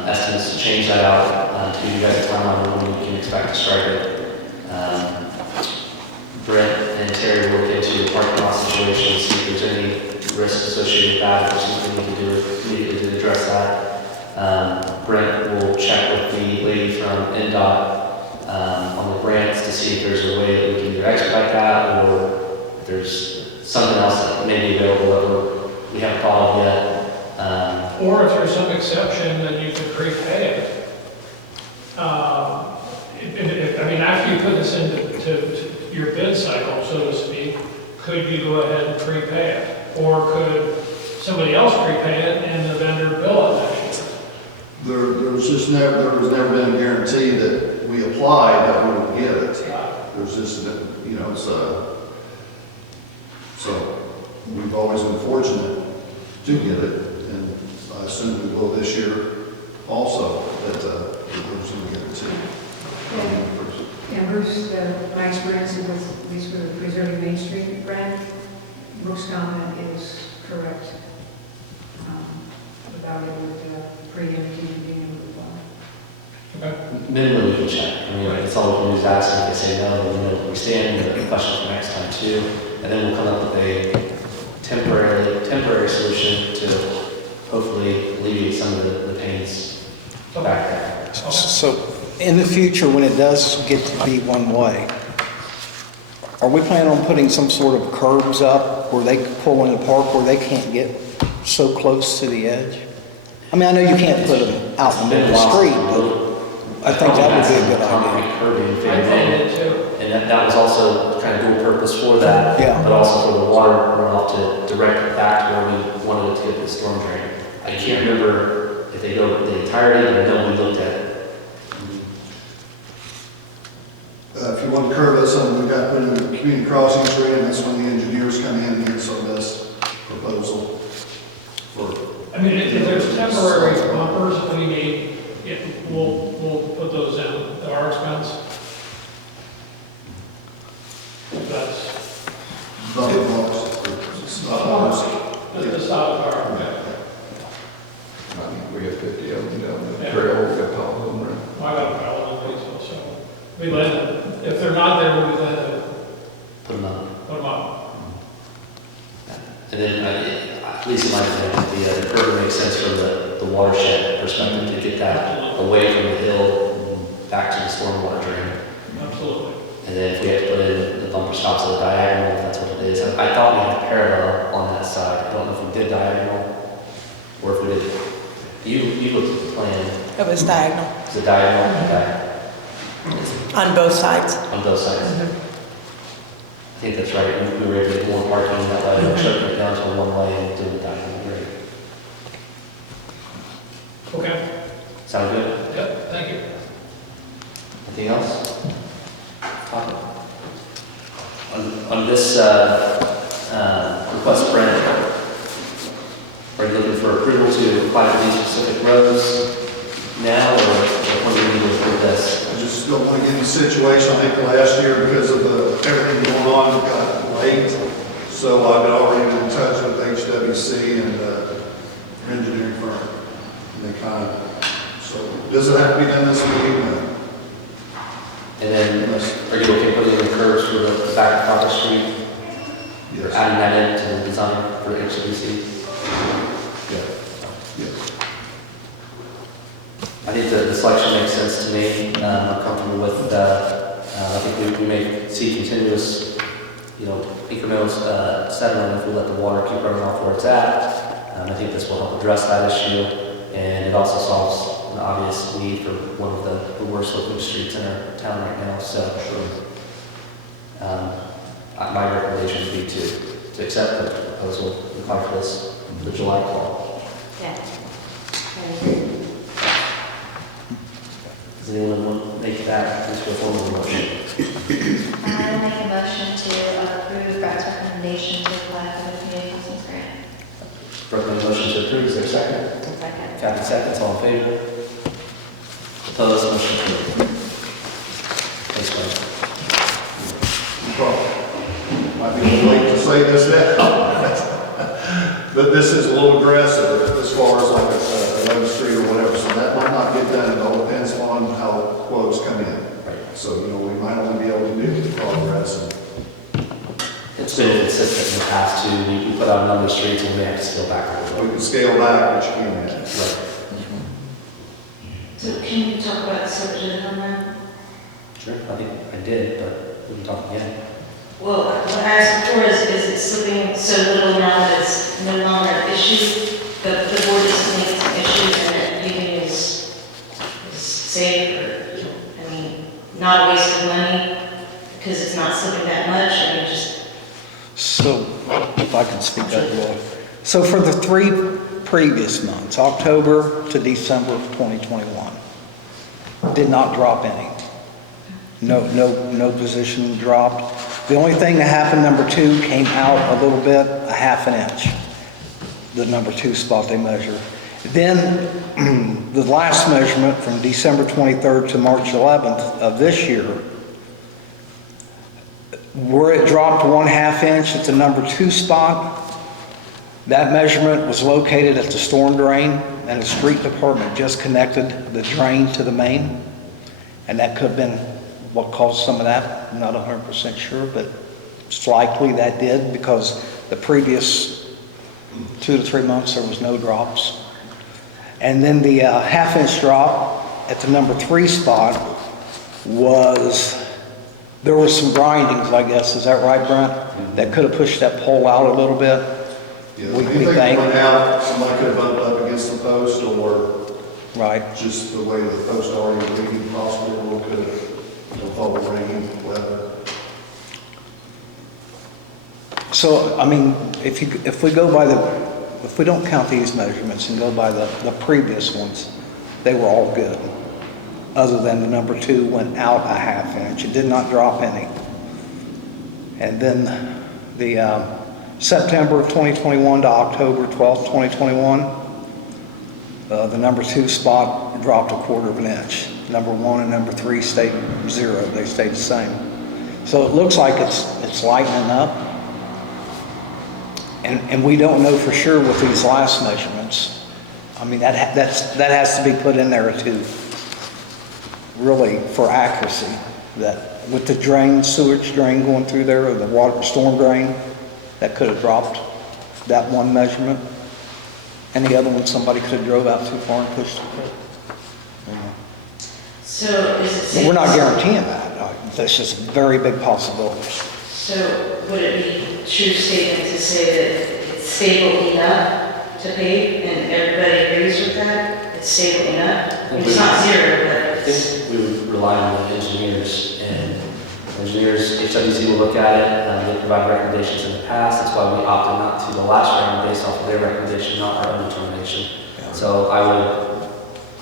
estimates, to change that out, to give you guys a timeline on when we can expect to strike it. Brent and Terry will look into the parking lot situation, see if there's any risk associated with that, or something we can do immediately to address that. Brent will check with the lady from NDOT on the grants to see if there's a way that we can either expedite that, or if there's something else that may be available that we haven't thought of yet. Or if there's some exception, then you could prepay it. I mean, after you put this into your bid cycle, so to speak, could you go ahead and prepay it? Or could somebody else prepay it and the vendor bill it next year? There was never been a guarantee that we applied that we would get it. There's just, you know, so we've always been fortunate to get it, and I assume we will this year also, that there's no guarantee. And Bruce, my experience with at least with the Preserving Main Street grant, Brooks' comment is correct. About it with preempting being able to apply. Minimally, we can check. I mean, it's all we can do is ask, and if they say no, then we know where we stand, and the question for next time too. And then we'll come up with a temporary solution to hopefully alleviate some of the pains back there. So in the future, when it does get to be one way, are we planning on putting some sort of curbs up where they can pull in the park where they can't get so close to the edge? I mean, I know you can't put them out in the middle of the street, but I think that would be a good idea. Curbing, I did it too. and that was also kind of dual purpose for that, Yeah. but also for the water runoff to direct it back to where we wanted it to get the storm drain. I can't remember if they go the entirety, but I know we looked at it. If you want to curve it, something we've got to put in the community crossing tree, and that's when the engineers come in and give us our best proposal for. I mean, if there's temporary bumpers that we need, we'll put those in at our expense. If that's, Bumper blocks. at the side of our, okay. We have 50 of them down the Yeah. trail, we got all of them around. I got a fellow in Louisville, so we let them, if they're not there, we let them Put them up. put them up. And then, at least in my opinion, the curve makes sense from the watershed perspective to get that away from the hill, back to the stormwater drain. Absolutely. And then if we have to put in the bumper stops at the diagonal, if that's what it is. I thought we had parallel on that side. I don't know if we did diagonal or if we did. You looked at the plan. It was diagonal Is it diagonal? Okay. on both sides. On both sides. I think that's right. We were able to get more parking that way, we're shutting it down to a one-way and doing the diagonal. Great. Okay, Sound good? yep, thank you. Anything else? On this request, Brent, are you looking for approval to apply for these specific roads now, or what do you need to approve this? I just don't want to get in a situation, I think last year, because of everything going on, it got late. So I've been already been in touch with HWC and engineering firm. And they kind of, so does it have to be done this week? No. And then, are you looking to put in the curves for the back of Parker Street? Yes. Adding that into the design for HCDC? Yeah. Yes. I think the selection makes sense to me. I'm comfortable with, I think we may see continuous, incremental settlement if we let the water keep running off where it's at. I think this will help address that issue, and it also solves an obvious need for one of the worst looking streets in our town right now. So, my recommendation would be to accept the proposal and apply for this for the July call. Yeah. Does anyone want to make that into a formal motion? I will make a motion to approve Brett's recommendation to apply for the community assistance grant. Recommend motion to approve, is there a second? Second. Kathy seconds, all in favor? Opposed, motion carried. Thanks, Mike. Might be a little late to say this now, but this is a little aggressive as far as like a 11th Street or whatever, so that might not get done. It all depends on how quotes come in. So, we might only be able to do the progress. It's been consistent in the past too. We put out a number of streets and we have to scale back a little We bit. can scale back, which you can. Right. So can you talk about the subject on that? Sure, I think I did, but we can talk again. Well, what I asked before is it slipping so little now that it's no longer an issue? The board doesn't think it's an issue and that paving is safe or, not a waste of money because it's not slipping that much just. So, if I can speak up, Will. So for the 3 previous months, October to December of 2021, did not drop any. No position dropped. The only thing that happened, number 2 came out a little bit, a half an inch. The number 2 spot they measured. Then the last measurement from December 23rd to March 11th of this year, where it dropped 1/2 inch at the number 2 spot, that measurement was located at the storm drain, and the street department just connected the drain to the main. And that could have been what caused some of that. I'm not 100% sure, but it's likely that did, because the previous 2 to 3 months there was no drops. And then the 1/2 inch drop at the number 3 spot was, there were some grindings, I guess, is that right, Brent? That could have pushed that pole out a little bit. Yeah, We anything think. going out, somebody could have bumped up against the post, or Right. just the way the post already leaning possibly, or could have followed rain, weather. So, if we go by if we don't count these measurements and go by the previous ones, they were all good. Other than the number 2 went out a 1/2 inch. It did not drop any. And then the September of 2021 to October 12th, 2021, the number 2 spot dropped 1/4 inch. Number 1 and number 3 stayed 0. They stayed the same. So it looks like it's lightening up. And we don't know for sure with these last measurements. That has to be put in there too, really, for accuracy. That with the drain, sewage drain going through there, or the water storm drain, that could have dropped that one measurement. And the other one, somebody could have drove out too far and pushed it. So So is it safe? We're not guaranteeing that. That's just a very big possibility. So would it be true statement to say that it's stable enough to pave, and everybody agrees with that? It's stable enough? It's not zero, but I think we would rely on the engineers, and engineers, HWC will look at it, they provide recommendations in the past, that's why we opted not to the last round based off of their recommendation, not our own determination. So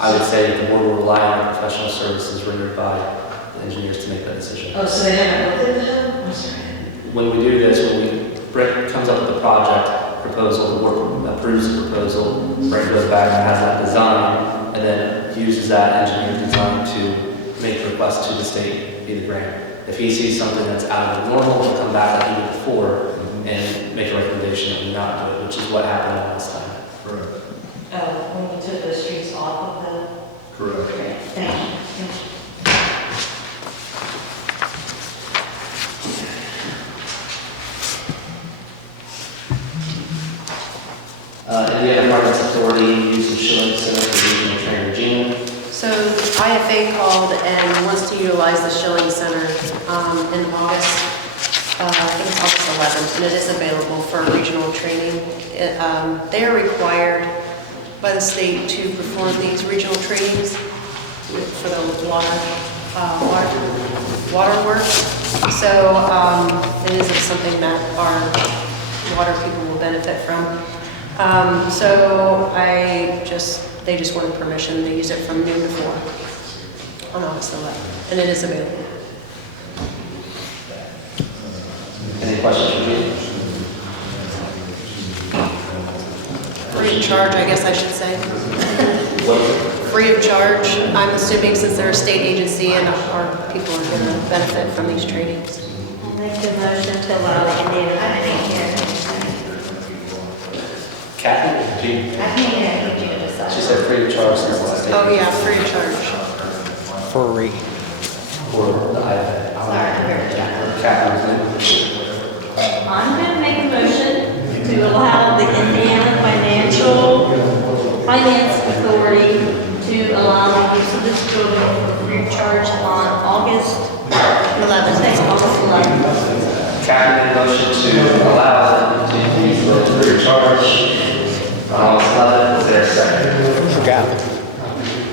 I would say that the board will rely on the professional services rendered by the engineers to make that decision. oh, so they haven't looked at the, I'm sorry. When we do this, Brent comes up with a project proposal, the board approves the proposal, Brent goes back and has that design, and then uses that engineered design to make requests to the state via the grant. If he sees something that's out of the normal, he'll come back like he did before and make a recommendation that we not do it, which is what happened last time. Correct. When we took the streets off of the. Correct. Great, thank you. Thank you. Indiana Department's authority uses Schilling Center for regional training regime. So IFA called and wants to utilize the Schilling Center in August, I think it's August 11th, and it is available for regional training. They are required by the state to perform these regional trainings for the water work. So it isn't something that our water people will benefit from. So they just wanted permission to use it from noon to 4 on August 11th, and it is available. Any questions for Gene? Free of charge, I guess I should say. What? Free of charge, I'm assuming, since they're a state agency and our people are going to benefit from these trainings. I'll make the motion to allow the Indiana planning here. Kathy? Gene? I can't hear what you just said. She said free of charge since last day. Oh, yeah, free of charge. Free. Or the IFA. Sorry, I heard you. Kathy, I'm going to make a motion to allow the Indiana Finance Authority to allow the use of this building for free of charge on August 11th. August 11th. Kathy made a motion to allow them to use the free of charge. August 11th, is there a second? Gap.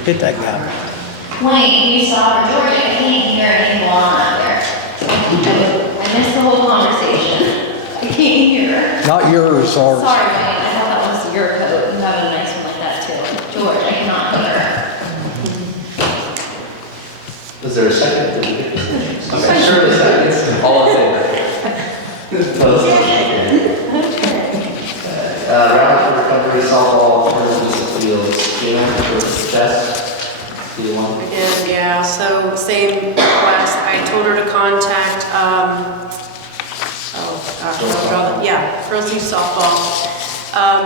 Hit that gap. Wait, can you stop, George? I can't hear anything going on out there. I missed the whole conversation. I can't hear. Not yours, ours. Sorry, Wayne, I thought that was your coat. You have a nice one like that too. George, I cannot hear. Is there a second? Okay, sure, a second. All in favor? Opposed? Round for recovery softball tournament fields. Gina, for Jess? Do you want? Again, yeah, so same request. I told her to contact, Girls Youth Softball.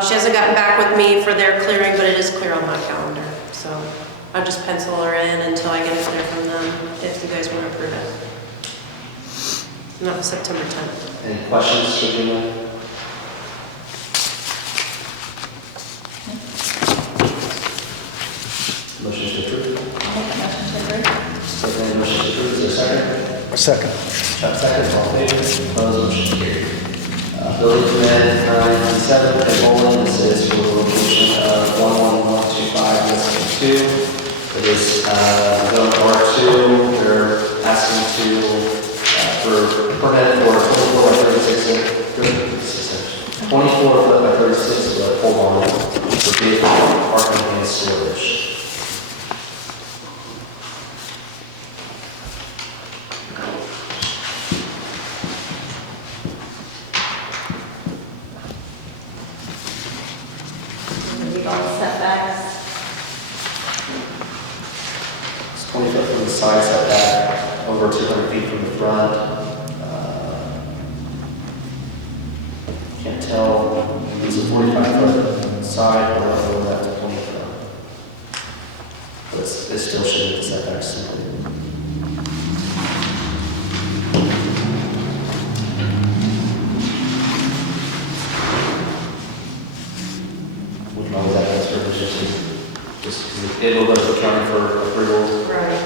She hasn't gotten back with me for their clearing, but it is clear on my calendar. So I'll just pencil her in until I get it clear from them, if you guys want to approve it. Not September 10th. Any questions for Gina? Motion to approve. I'll make a motion to approve. Second, motion to approve, is there a second? Second. Chuck seconds, all in favor? Opposed, motion carried. Building permit 997, and Bowling, this is for the location of 11125 West 2. It is zone R2, they're asking to, for permit for 24 by 36, 24 foot by 36 foot pole barn for vehicle parking and storage. We've all setbacks. It's 20 foot from the side setback, over 200 feet from the front. Can't tell, is it 45 foot side or whether that's 20 foot. But it still should hit the setback simply. We can always have this for just, it will go to the county for approval. Right.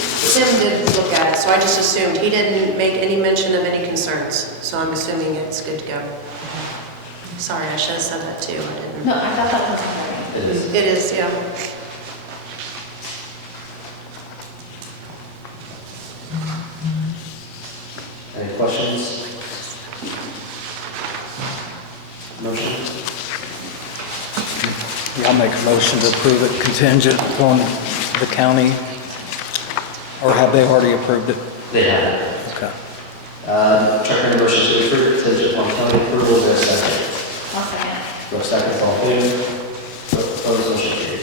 Tim did look at it, so I just assumed, he didn't make any mention of any concerns, so I'm assuming it's good to go. Sorry, I should have said that too, I didn't. No, I thought that was right. It is. It is, yeah. Any questions? Motion? Yeah, I'll make a motion to approve it contingent upon the county, or have they already approved it? They have it. Okay. Recommend motion to approve contingent upon county approval, is there a second? I'll second. No second, all in favor? Opposed, motion carried.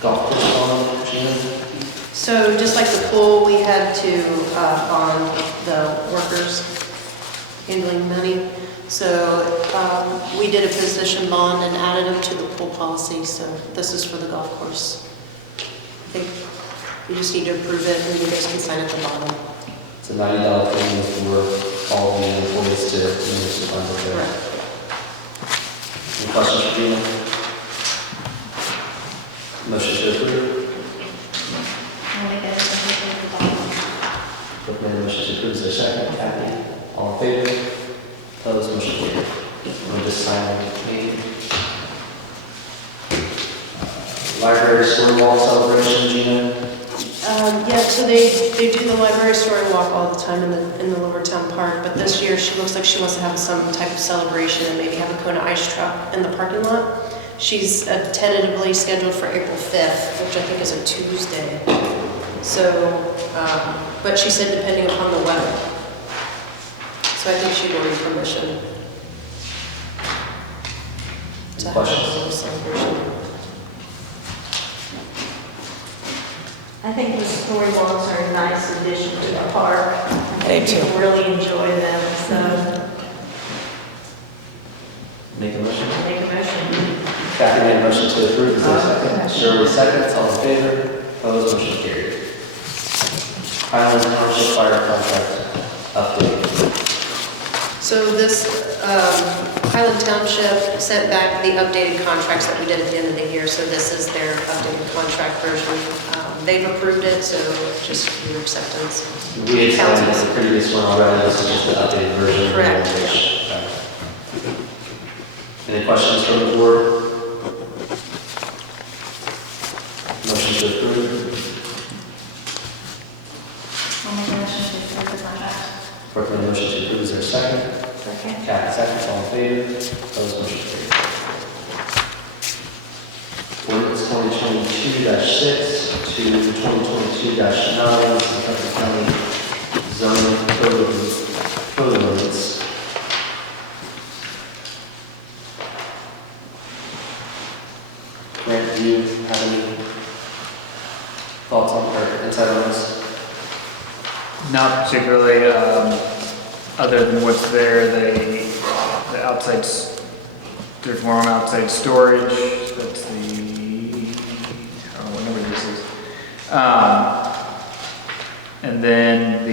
Golf course bond, Gina? So just like the pool, we had to bond the workers handling money. So we did a position bond and added them to the pool policy, so this is for the golf course. I think you just need to approve it and you guys can sign at the bottom. It's a $90 premium for all the employees to use the funds up there. Correct. Any questions for Gina? Motion to approve. I'll make that motion to the bottom. Recommend motion to approve, is there a second? Kathy? All in favor? Opposed, motion carried. We'll just sign the library StoryWalk celebration, Gina. Yeah, so they do the library story walk all the time in the Lower Town Park, but this year she looks like she wants to have some type of celebration and maybe have a Kona ice truck in the parking lot. She's tentatively scheduled for April 5th, which I think is a Tuesday. So, but she said depending upon the weather. So I think she'd ordered permission to have a little celebration. I think the story walks are a nice addition to the park. They do. People really enjoy them, so Make a motion. make a motion. Kathy made a motion to approve, is there a second? Shirley seconds, all in favor? Opposed, motion carried. Highland Township Fire Contract update. So this, Highland Township sent back the updated contracts that we did at the end of the year, so this is their updated contract version. They've approved it, so just your acceptance. We had signed Council's- the previous one already, this is just the updated version. Correct. Okay. Any questions from the board? Motion to approve. I'll make a motion to approve the contract. Recommend motion to approve, is there a second? Second. Kathy seconds, all in favor? Opposed, motion carried. Ordinance 2022-6 to 2022-9, Kentucky County zoning code ordinance. Grant, do you have any thoughts on, or insight on this? Not particularly, other than what's there, the outside, there's more on outside storage, that's the, I don't know what number this is. And then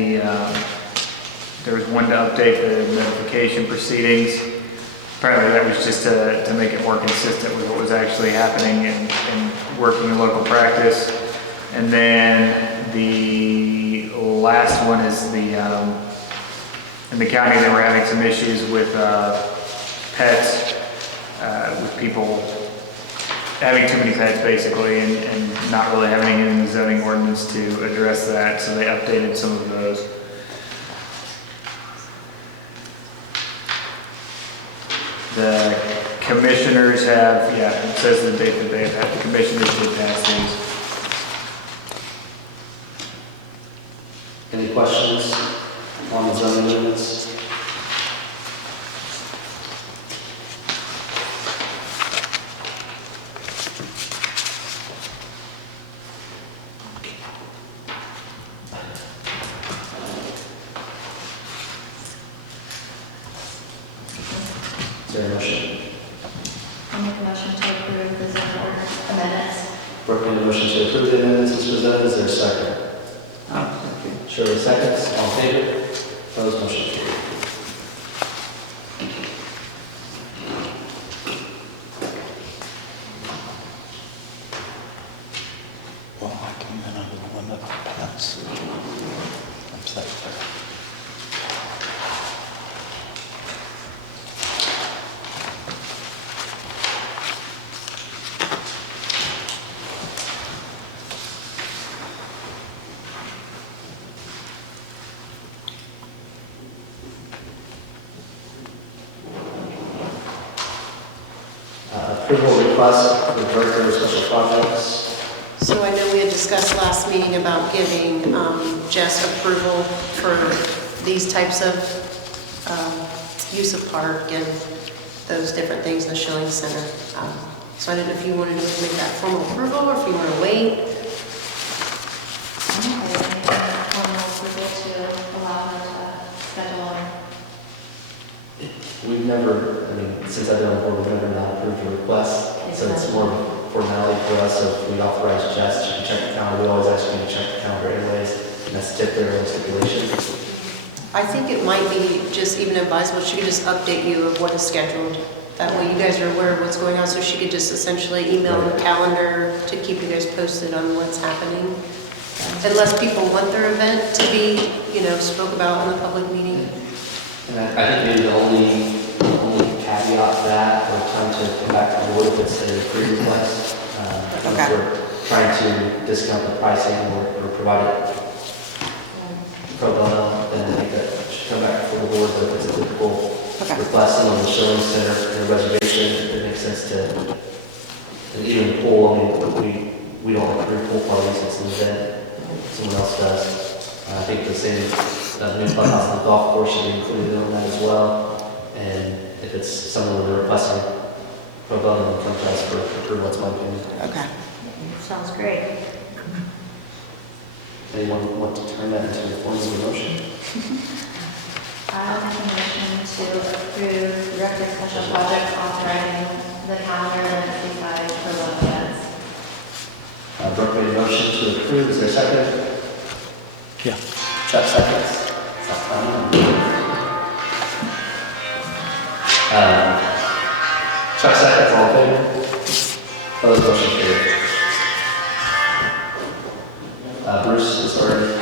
there was one to update the notification proceedings. Apparently that was just to make it more consistent with what was actually happening and working in local practice. And then the last one is in the county, they were having some issues with pets, with people having too many pets basically, and not really having anything in the zoning ordinance to address that, so they updated some of those. The commissioners have, yeah, it says the date that they have had, the commissioners did pass these. Any questions on the zoning ordinance? Is there a motion? I'll make a motion to approve the zoning ordinance amendments. Recommend a motion to approve the amendments as presented, is there a second? Shirley seconds, all in favor? Opposed, motion carried. Approval request for Director of Special Projects. So I know we had discussed last meeting about giving Jess approval for these types of use of park and those different things in the Schilling Center. So I didn't know if you wanted to make that formal approval or if you want to wait. Formal approval to allow her to schedule. We've never, I mean, since I've been on board, we've never not approved a request. So it's more of a formality for us. So if we authorize Jess, she can check the calendar. We always ask you to check the calendar anyways. And that's typically a stipulation. I think it might be just even advisable, she could just update you of what is scheduled. That way you guys are aware of what's going on, so she could just essentially email the calendar to keep you guys posted on what's happening. Unless people want their event to be, spoke about in a public meeting. And I think maybe the only caveat to that, or time to come back to the board if it's a pre-request. Okay. We're trying to discount the pricing or provide it pro bono, then I think that should come back to the board, but if it's a typical request on the Schilling Center and a reservation, it makes sense to, and even the pool, I mean, we don't have three pool parties, it's an event, someone else does. I think the same, new clubhouse and the golf course should be included on that as well. And if it's someone with a requesting pro bono, then come to us for approval, that's my opinion. Okay. Sounds great. Anyone want to turn that into a form of a motion? I make a motion to approve Director of Special Projects authorizing the calendar and decide for what events. Brooke made a motion to approve, is there a second? Yeah. Chuck seconds. Chuck seconds, all in favor? Opposed, motion carried. Bruce is already,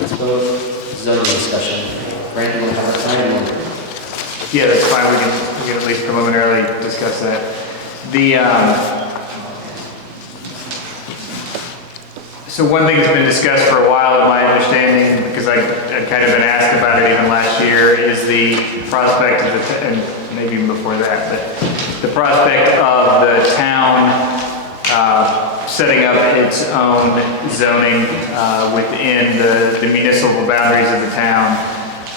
let's vote, zoning discussion. Randy, you want to have a time? Yeah, that's fine, we can at least preliminarily discuss that. So one thing that's been discussed for a while, in my understanding, because I've kind of been asked about it even last year, is the prospect of and maybe even before that, but the prospect of the town setting up its own zoning within the municipal boundaries of the town.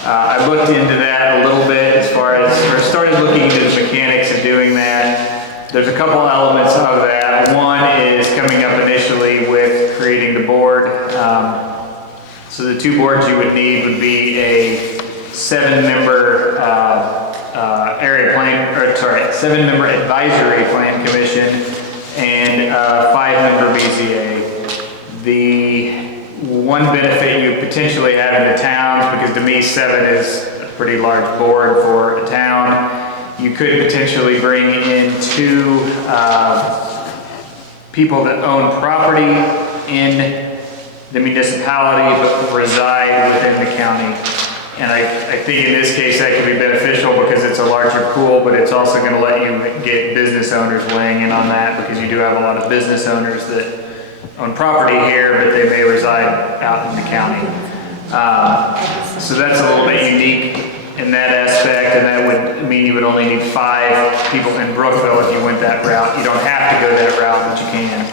I looked into that a little bit or started looking into the mechanics of doing that. There's a couple elements of that. One is coming up initially with creating the board. So the two boards you would need would be a 7-member seven-member advisory plan commission and a 5-member BZA. The one benefit you potentially have in the towns, because to me 7 is a pretty large board for a town, you could potentially bring in 2 people that own property in the municipality but reside within the county. And I think in this case that could be beneficial because it's a larger pool, but it's also going to let you get business owners weighing in on that, because you do have a lot of business owners that own property here, but they may reside out in the county. So that's a little bit unique in that aspect, and that would mean you would only need 5 people in Brookville if you went that route. You don't have to go that route, but you can.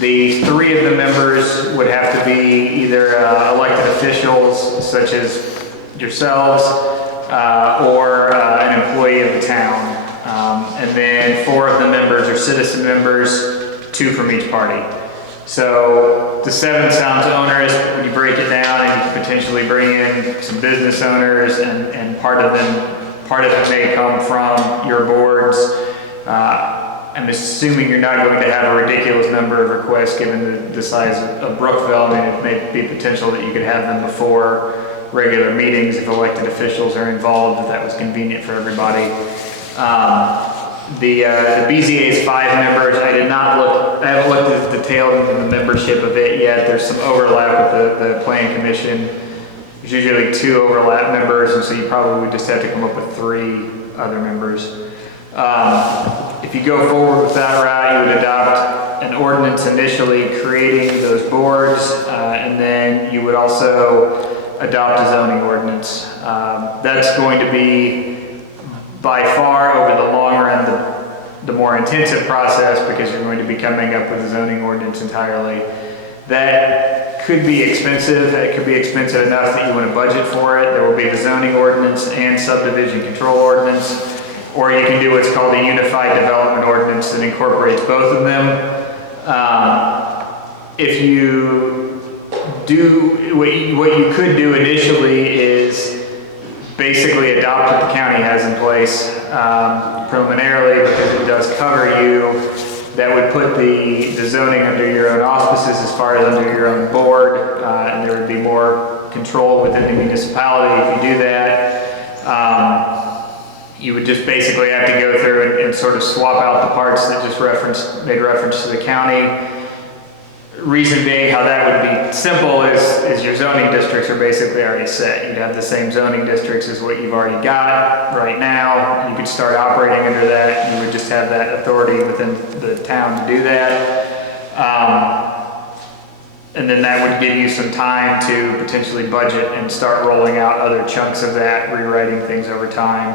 The 3 of the members would have to be either elected officials, such as yourselves, or an employee of the town. And then 4 of the members are citizen members, 2 from each party. So the 7 sounds onerous when you break it down, and you could potentially bring in some business owners, and part of it may come from your boards. I'm assuming you're not going to have a ridiculous number of requests given the size of Brookville. I mean, it may be potential that you could have them before regular meetings if elected officials are involved, if that was convenient for everybody. The BZA is 5 members. I haven't looked at the detail into the membership of it yet. There's some overlap with the planning commission. There's usually 2 overlap members, and so you probably would just have to come up with 3 other members. If you go forward with that route, you would adopt an ordinance initially creating those boards, and then you would also adopt a zoning ordinance. That's going to be by far over the long run the more intensive process because you're going to be coming up with a zoning ordinance entirely. That could be expensive. It could be expensive enough that you want to budget for it. There will be the zoning ordinance and subdivision control ordinance, or you can do what's called a unified development ordinance that incorporates both of them. If you do, what you could do initially is basically adopt what the county has in place preliminarily, because it does cover you. That would put the zoning under your own auspices as far as under your own board, and there would be more control within the municipality if you do that. You would just basically have to go through and sort of swap out the parts that just made reference to the county. Reason being how that would be simple is your zoning districts are basically already set. You'd have the same zoning districts as what you've already got right now. You could start operating under that. You would just have that authority within the town to do that. And then that would give you some time to potentially budget and start rolling out other chunks of that, rewriting things over time.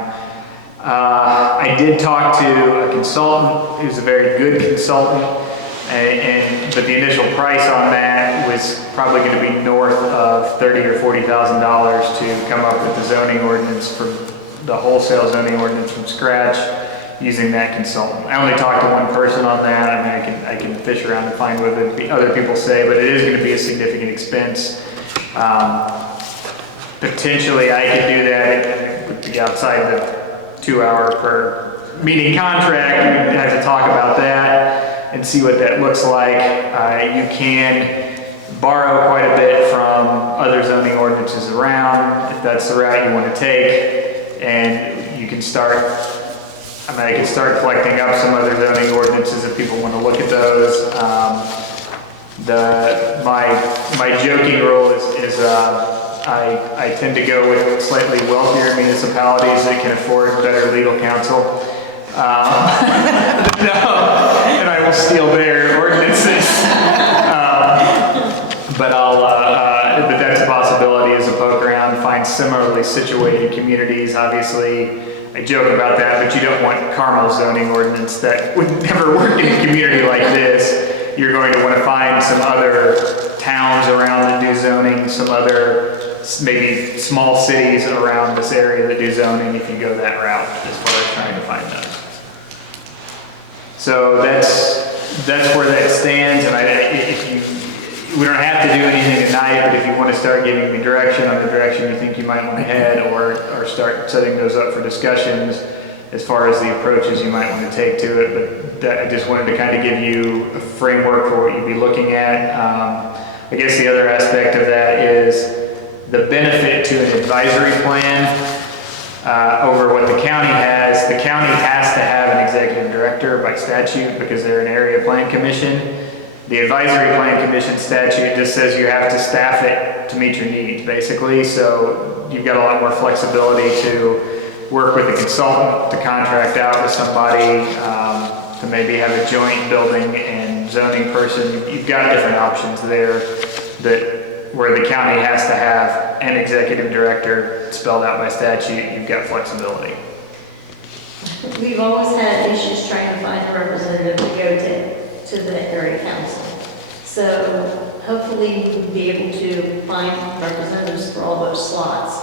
I did talk to a consultant who's a very good consultant. But the initial price on that was probably going to be north of $30,000 or $40,000 to come up with the zoning ordinance for the wholesale zoning ordinance from scratch using that consultant. I only talked to one person on that. I mean, I can fish around and find what other people say, but it is going to be a significant expense. Potentially, I could do that. It would be outside the 2-hour per meeting contract. We'd have to talk about that and see what that looks like. You can borrow quite a bit from other zoning ordinances around, if that's the route you want to take, and you can start, I can start collecting up some other zoning ordinances if people want to look at those. My joking rule is I tend to go with slightly wealthier municipalities that can afford better legal counsel. No, and I will steal their ordinances. But but that's a possibility as a poke around, find similarly situated communities. Obviously, I joke about that, but you don't want Carmel's zoning ordinance that would never work in a community like this. You're going to want to find some other towns around that do zoning, some other maybe small cities around this area that do zoning if you go that route as far as trying to find those. So that's where that stands, and we don't have to do anything tonight, but if you want to start giving me direction on the direction you think you might want to head, or start setting those up for discussions as far as the approaches you might want to take to it, but I just wanted to kind of give you a framework for what you'd be looking at. I guess the other aspect of that is the benefit to an advisory plan over what the county has. The county has to have an executive director by statute because they're an area plan commission. The advisory plan commission statute just says you have to staff it to meet your needs, basically. So you've got a lot more flexibility to work with a consultant, to contract out with somebody, to maybe have a joint building and zoning person. You've got different options there where the county has to have an executive director spelled out by statute. You've got flexibility. We've always had issues trying to find a representative to go to the area council. So hopefully we'll be able to find representatives for all those slots.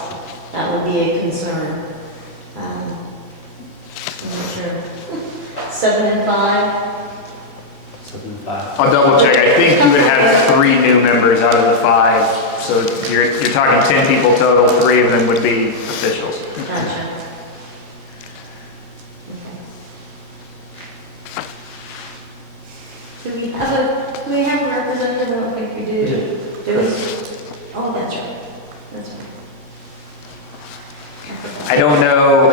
That would be a concern. I'm not sure. 7 and 5? 7 and 5. I'll double check. I think you would have 3 new members out of the 5. So you're talking 10 people total, 3 of them would be officials. Gotcha. Do we have a representative? I don't think we do. Do we? Oh, that's right. That's right. I don't know.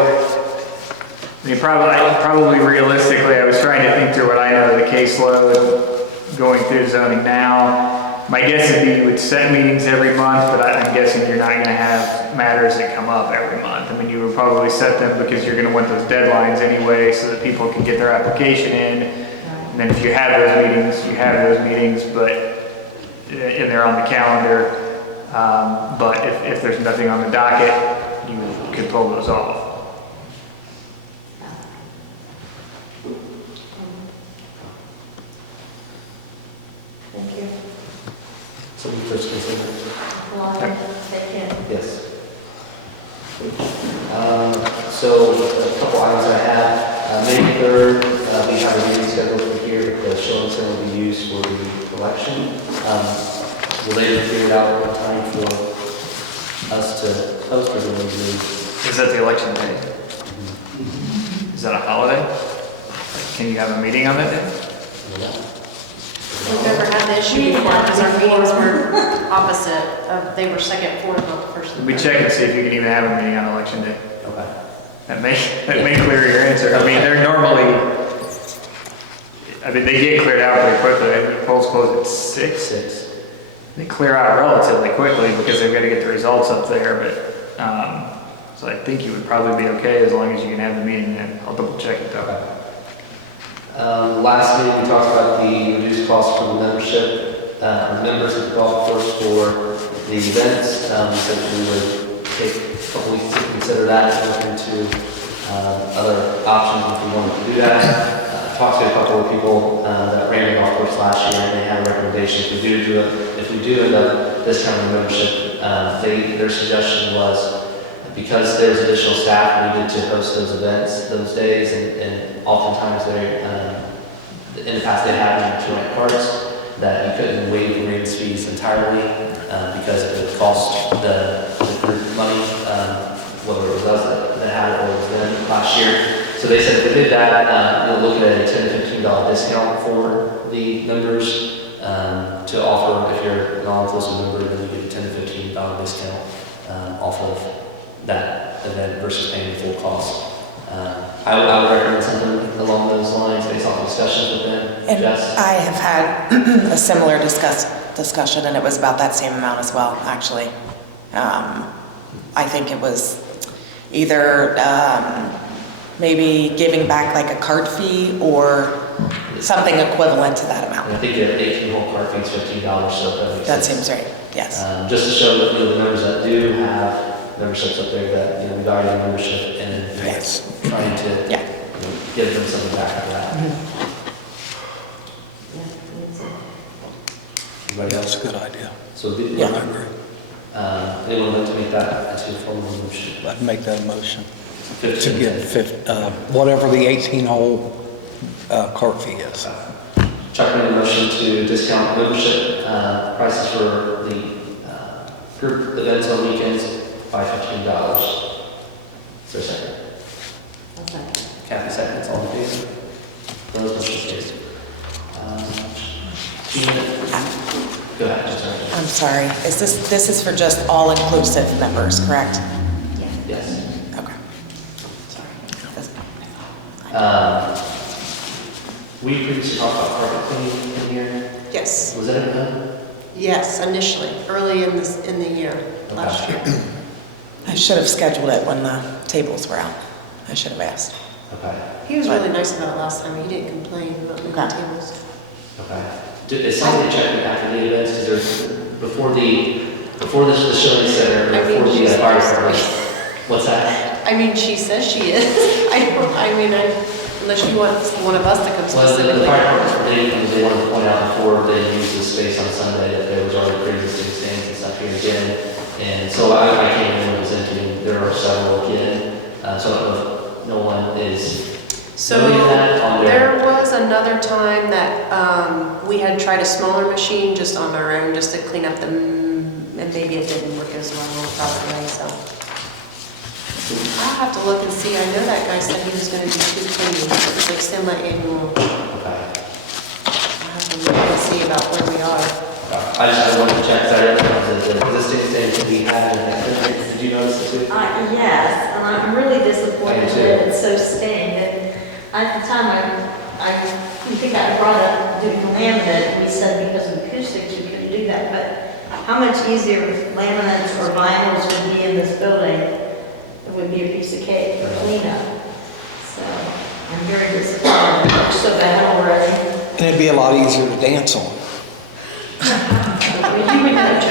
I mean, probably realistically, I was trying to think through what I know of the caseload going through zoning now. My guess would be you would set meetings every month, but I'm guessing you're not going to have matters that come up every month. I mean, you would probably set them because you're going to want those deadlines anyway so that people can get their application in. And then if you have those meetings, you have those meetings, but and they're on the calendar. But if there's nothing on the docket, you could pull those off. So we first consider. Well, they can. Yes. So a couple items I have, May 3rd, we have a meeting scheduled for here, but the Schilling Center will be used for the election. Will they figure it out what time for us to post or do we do? Is that the election day? Is that a holiday? Can you have a meeting on that day? We've never had the issue before because our meetings were opposite. They were second, fourth, not the first. We check and see if you can even have a meeting on election day. Okay. That may clear your answer. I mean, they're normally, they get cleared out pretty quickly. The polls close at 6. They clear out relatively quickly because they've got to get the results up there, but, so I think you would probably be okay as long as you can have the meeting then. I'll double check it though. Last meeting, we talked about the reduced cost for the membership, members of the golf course for the events. We said we would take a couple weeks to consider that and look into other options if we wanted to do that. Talked to a couple of people that ran the golf course last year, and they had a recommendation. If we do end up discounting the membership, their suggestion was because there's additional staff needed to host those events those days, and oftentimes they, in the past they have to rent carts, that you couldn't waive the rates fees entirely because it would cost the group money, whether it was us that had it or it was them last year. So they said if we did that, we'll look at a $10 to $15 discount for the members to offer. If you're a non-inclusive member, then you get a $10 to $15 discount off of that event versus paying the full cost. I would recommend something along those lines based off discussions with them. And Jess? I have had a similar discussion, and it was about that same amount as well, actually. I think it was either maybe giving back like a cart fee or something equivalent to that amount. And I think you have 18-hole cart fees, $15, so That seems right, yes. Just to show that the members that do have memberships up there that we value their membership and trying to give them something back after that. Anybody else? That's a good idea. So I agree. anyone like to make that into a formal motion? I'd make that motion to 15. get whatever the 18-hole cart fee is. Chuck made a motion to discount membership prices for the group events on weekends by $15. Is there a second? Kathy seconds, all in favor? Those motion carries. Go ahead, I'm sorry. I'm sorry, this is for just all-inclusive members, correct? Yes. Okay. Sorry. We previously talked about carpet cleaning in here. Yes, Was that ever done? yes, initially, early in the year, last year. I should have scheduled it when the tables were out. I should have asked. Okay. He was really nice about it last time. He didn't complain about the Okay. tables. Okay. Is something checking after the events, because there's, before the Schilling Center, I mean, before the she's fire nice. department? What's that? I mean, she says she is. Unless you want one of us to come Well, the specifically. fire department, they wanted to point out before they used the space on Sunday that there was already pre-existing stands and stuff here again. And so I came in and was empty, there are several again. So I don't know if no one is So noting that on their. there was another time that we had tried a smaller machine just on our own, just to clean up and maybe it didn't work as well probably, so. I'll have to look and see. I know that guy said he was gonna do 2 cleanings. It was like semi-annual. Okay. I'll have to look and see about where we are. I wanted to check, because I recognized that the existing stands that we had in that district. Did you notice it too? Yes, and I'm really disappointed I do too. that it's so stained. And at the time, I think I brought up doing laminate, and we said because of acoustics, we couldn't do that. But how much easier laminates or vinyls would be in this building? It would be a piece of cake for cleanup. So I'm very disappointed. It looks so bad already. And it'd be a lot easier to dance on. You would have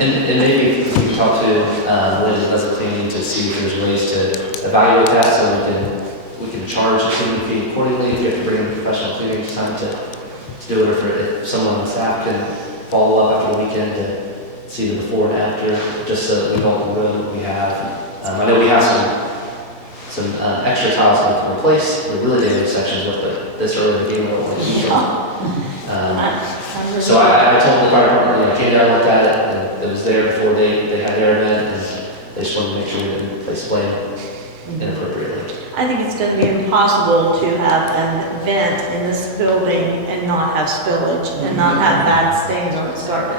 And maybe we can talk to Liz as a cleaning to see if there's ways to evaluate that so we can charge a cleaning fee accordingly. If you have to bring in professional cleaning, it's time to do it, if someone on staff can follow up after the weekend to see the before and after, just so that we know the road that we have. I know we have some extra tiles that we can replace the really damaged sections with, but this early in the game, we don't want to do so I told the fire department, I came down and looked at it, and it was there before they had their event, and they just wanted to make sure we didn't place blame inappropriately. I think it's going to be impossible to have an event in this building and not have spillage and not have bad stains on its carpet.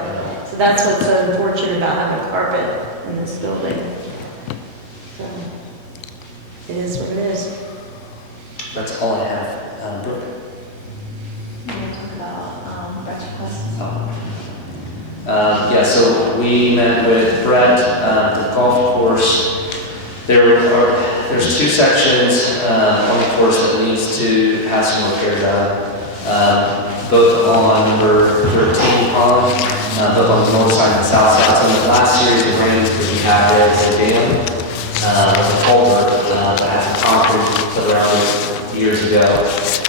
So that's what's so unfortunate about having carpet in this building. So it is what it is. That's all I have. Brooke? You want to talk about Brett's request? Yeah, so we met with Brett at the golf course. There's two sections on the course that needs to have some repair done. Both on number 13 pond, both on the north side and the south side. So in the last series of rains that we had there at the dam, was a culvert that had concrete put around it years ago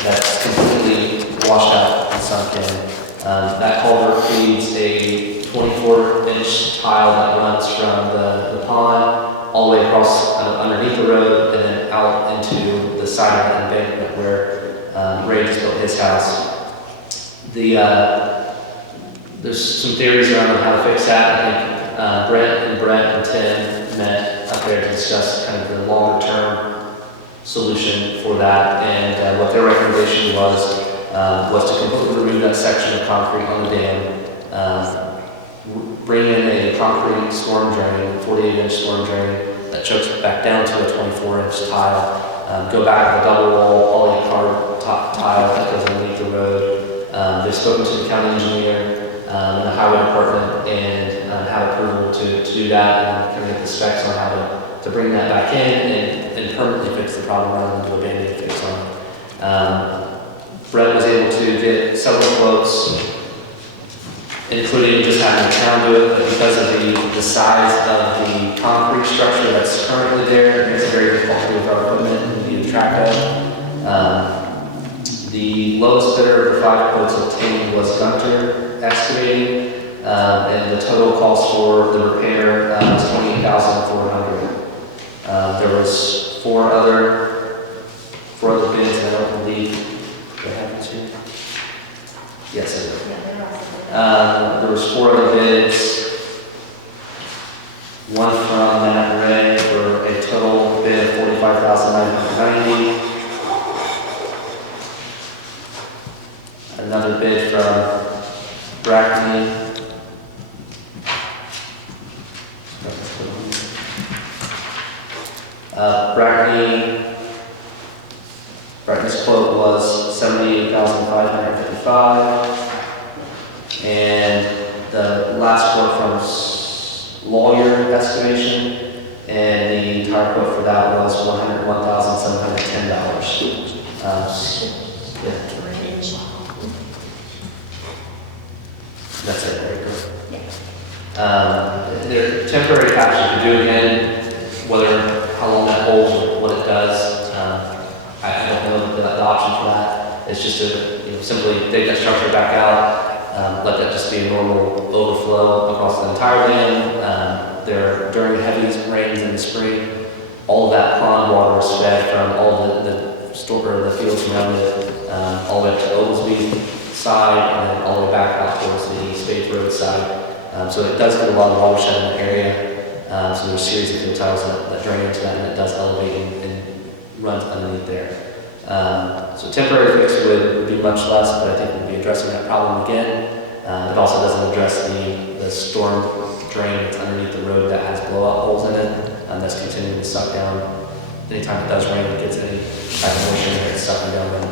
that's completely washed out and sunk in. That culvert feeds a 24-inch tile that runs from the pond all the way across underneath the road and then out into the side of the embankment where Ray just built his house. There's some theories around how to fix that. I think Brett and Tim met up there to discuss kind of the longer-term solution for that, and what their recommendation was to completely remove that section of concrete on the dam, bring in a concrete storm drain, 48-inch storm drain that chokes back down to a 24-inch tile, go back with a double wall polycarb top tile that goes underneath the road. They've spoken to the county engineer and the highway department and had approval to do that and kind of get the specs on how to bring that back in and permanently fix the problem rather than do a band-aid fix on it. Brett was able to get several quotes, including just having the town do it, but because of the size of the concrete structure that's currently there, it makes it very difficult to do with our equipment and keep track of. The lowest bidder of the 5 quotes obtained was Gunter Excavating, and the total cost for the repair was $28,400. There was four other bids, and I don't believe they have this here. Yes, I do. There was 4 other bids. One from Matt Ray for a total bid of $45,990. Another bid from Brackney. Brackney's quote was $78,555, and the last quote from Lawyer Excavation, and the entire quote for that was $101,710. That's it. There you go. They're temporary patches to do again, whether how long that holds or what it does. I don't know the option for that. It's just to simply take that structure back out, let that just be a normal overflow across the entire dam. During heavy rains in the spring, all of that pond water is fed from all the fields around it, all the way up to Oglesby side, and then all the way back out towards the Spades Road side. So it does get a lot of watershed in that area. So there's a series of field tiles that drain into that, and it does elevate and runs underneath there. So temporary fix would be much less, but I think we'd be addressing that problem again. It also doesn't address the storm drain that's underneath the road that has blowout holes in it, and that's continuing to suck down. Anytime it does rain, it gets any type of moisture in there, it's sucking down in.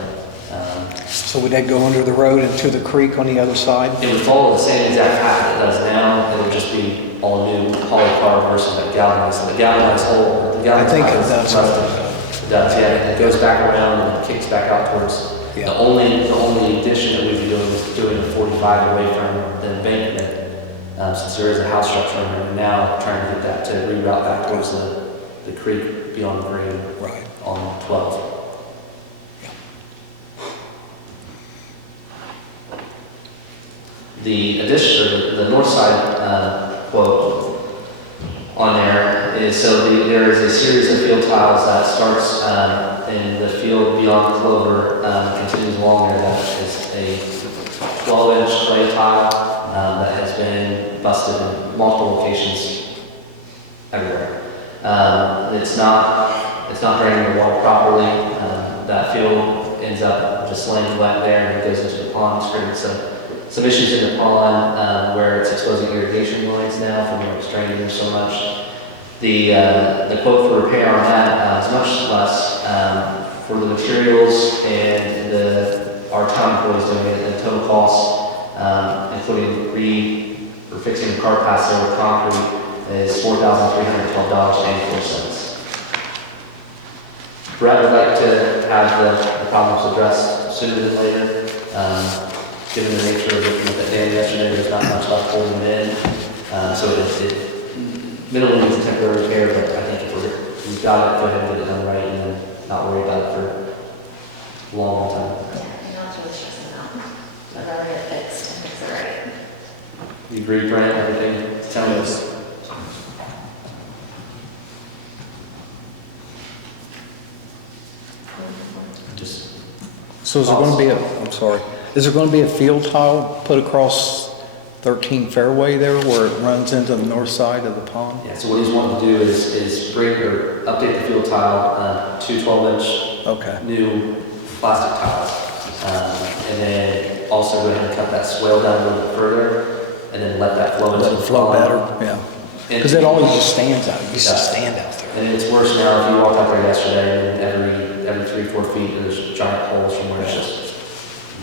So would that go under the road into the creek on the other side? It would follow the same exact path that it does now. It would just be all new polycarb versus that galvanized. So the galvanized hole, I think it does. It does, yeah. It goes back around and it kicks back out towards. Yeah. The only addition that we'd be doing is doing the 45 away from the embankment, since there is a house structure in there now, trying to get that to reroute back towards the creek beyond Green. Right. On 12. The addition, the north side quote on there is, there is a series of field tiles that starts in the field beyond clover, continues along there. That is a 12-inch clay tile that has been busted in multiple locations everywhere. It's not draining the water properly. That field ends up just laying wet there and it goes into the pond. It's creating some issues in the pond where it's exposing irrigation lines now from where it's draining there so much. The quote for repair on that is much less for the materials and our town employees doing it. The total cost, including fixing the car pass there with concrete, is $4,312.84. Brett would like to have the problems addressed sooner than later. Given the nature of looking at the day yesterday, there's not much left holding it in. So it minimally needs a temporary repair, but I think if we've got it, go ahead and get it done right and then not worry about it for a long time. Yeah, you're not really stressing out. I'd rather get it fixed and fix it right. You agree, Brent, everything? Tell me this. So is there going to be I'm sorry, is there going to be a field tile put across 13 Fairway there where it runs into the north side of the pond? Yeah, so what he's wanting to do is bring or update the field tile to 12-inch new plastic tiles. And then also go ahead and cut that swale down a little bit further and then let that flow into the flow pond. better, yeah. Because it always just stands out, it used to stand out there. And it's worse now. If you walk out there yesterday, and every 3-4 feet, there's giant holes from where it's just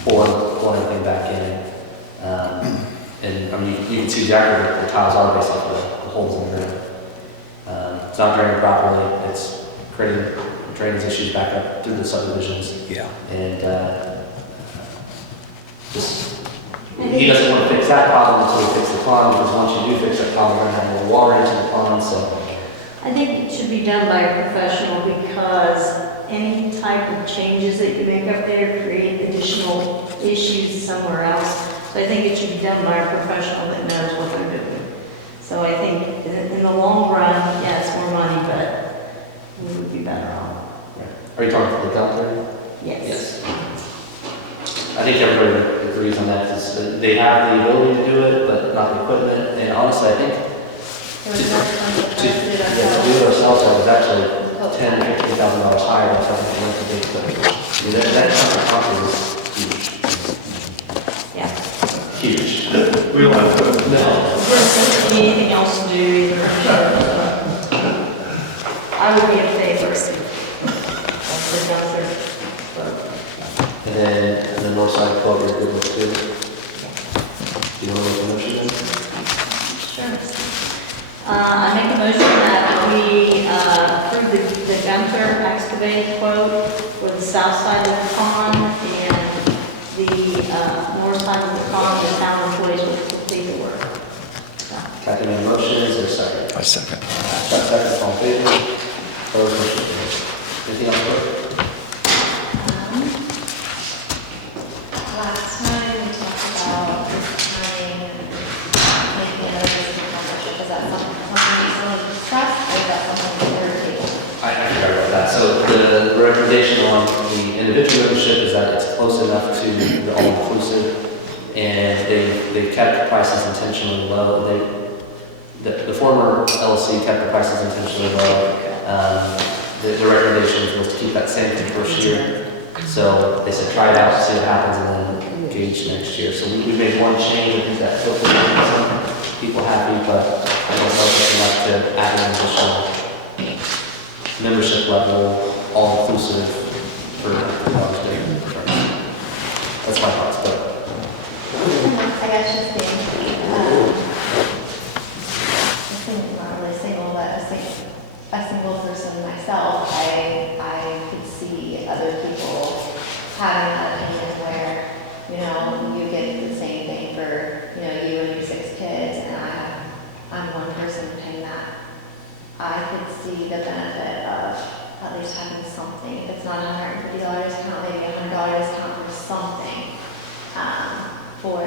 pulling everything back in. And I mean, you can see exactly where the tiles are based off the holes in the ground. It's not draining properly. It's creating drainage issues back up through the subdivisions. Yeah. And he doesn't want to fix that problem until he fixes the pond, because once you do fix that problem, you're going to have more water into the pond. So I think it should be done by a professional because any type of changes that you make up there create additional issues somewhere else. So I think it should be done by a professional that knows what they're doing. So I think in the long run, yeah, it's more money, but we would be better off. Are you talking for the Delta? Yes. I think everybody agrees on that, because they have the ability to do it, but not the equipment. And honestly, I think It was not fun to do it to ourselves. do it ourselves, it was actually $10,000 to $15,000 higher than something that went to big equipment. I mean, that kind of property is huge. Yeah. Huge. We don't have to. No. There's anything else to do either. I would be in favor of the Gunther. And then the north side of 12, you're good with too. Do you want to make a motion then? Sure. I make a motion that we approve the Gunther excavating quote for the south side of the pond and the north side of the pond, the town employees will complete the work. Kathy made a motion, is there a second? I second. Chuck seconds, all in favor? Opposed, motion carries. Anything else, Brooke? Last time we talked about timing and making a decision partnership. Is that something you still discuss, or is that something you're table? I forgot about that. So the recommendation on the individual membership is that it's close enough to the all-inclusive, and they've kept the prices intentionally low. The former LLC kept the prices intentionally low. The recommendation was to keep that same for the first year. So they said, try it out, see what happens, and then gauge next year. So we made one change. I think that still makes some people happy, but I don't know if it's enough to add an additional membership level, all-inclusive for college day. That's my thoughts, but I guess just being, not really single, but a single person myself, I could see other people having that opinion where, you get the same thing for, you and your 6 kids, and I'm one person paying that. I could see the benefit of at least having something. If it's not $150 discount, maybe $100 discount for something, for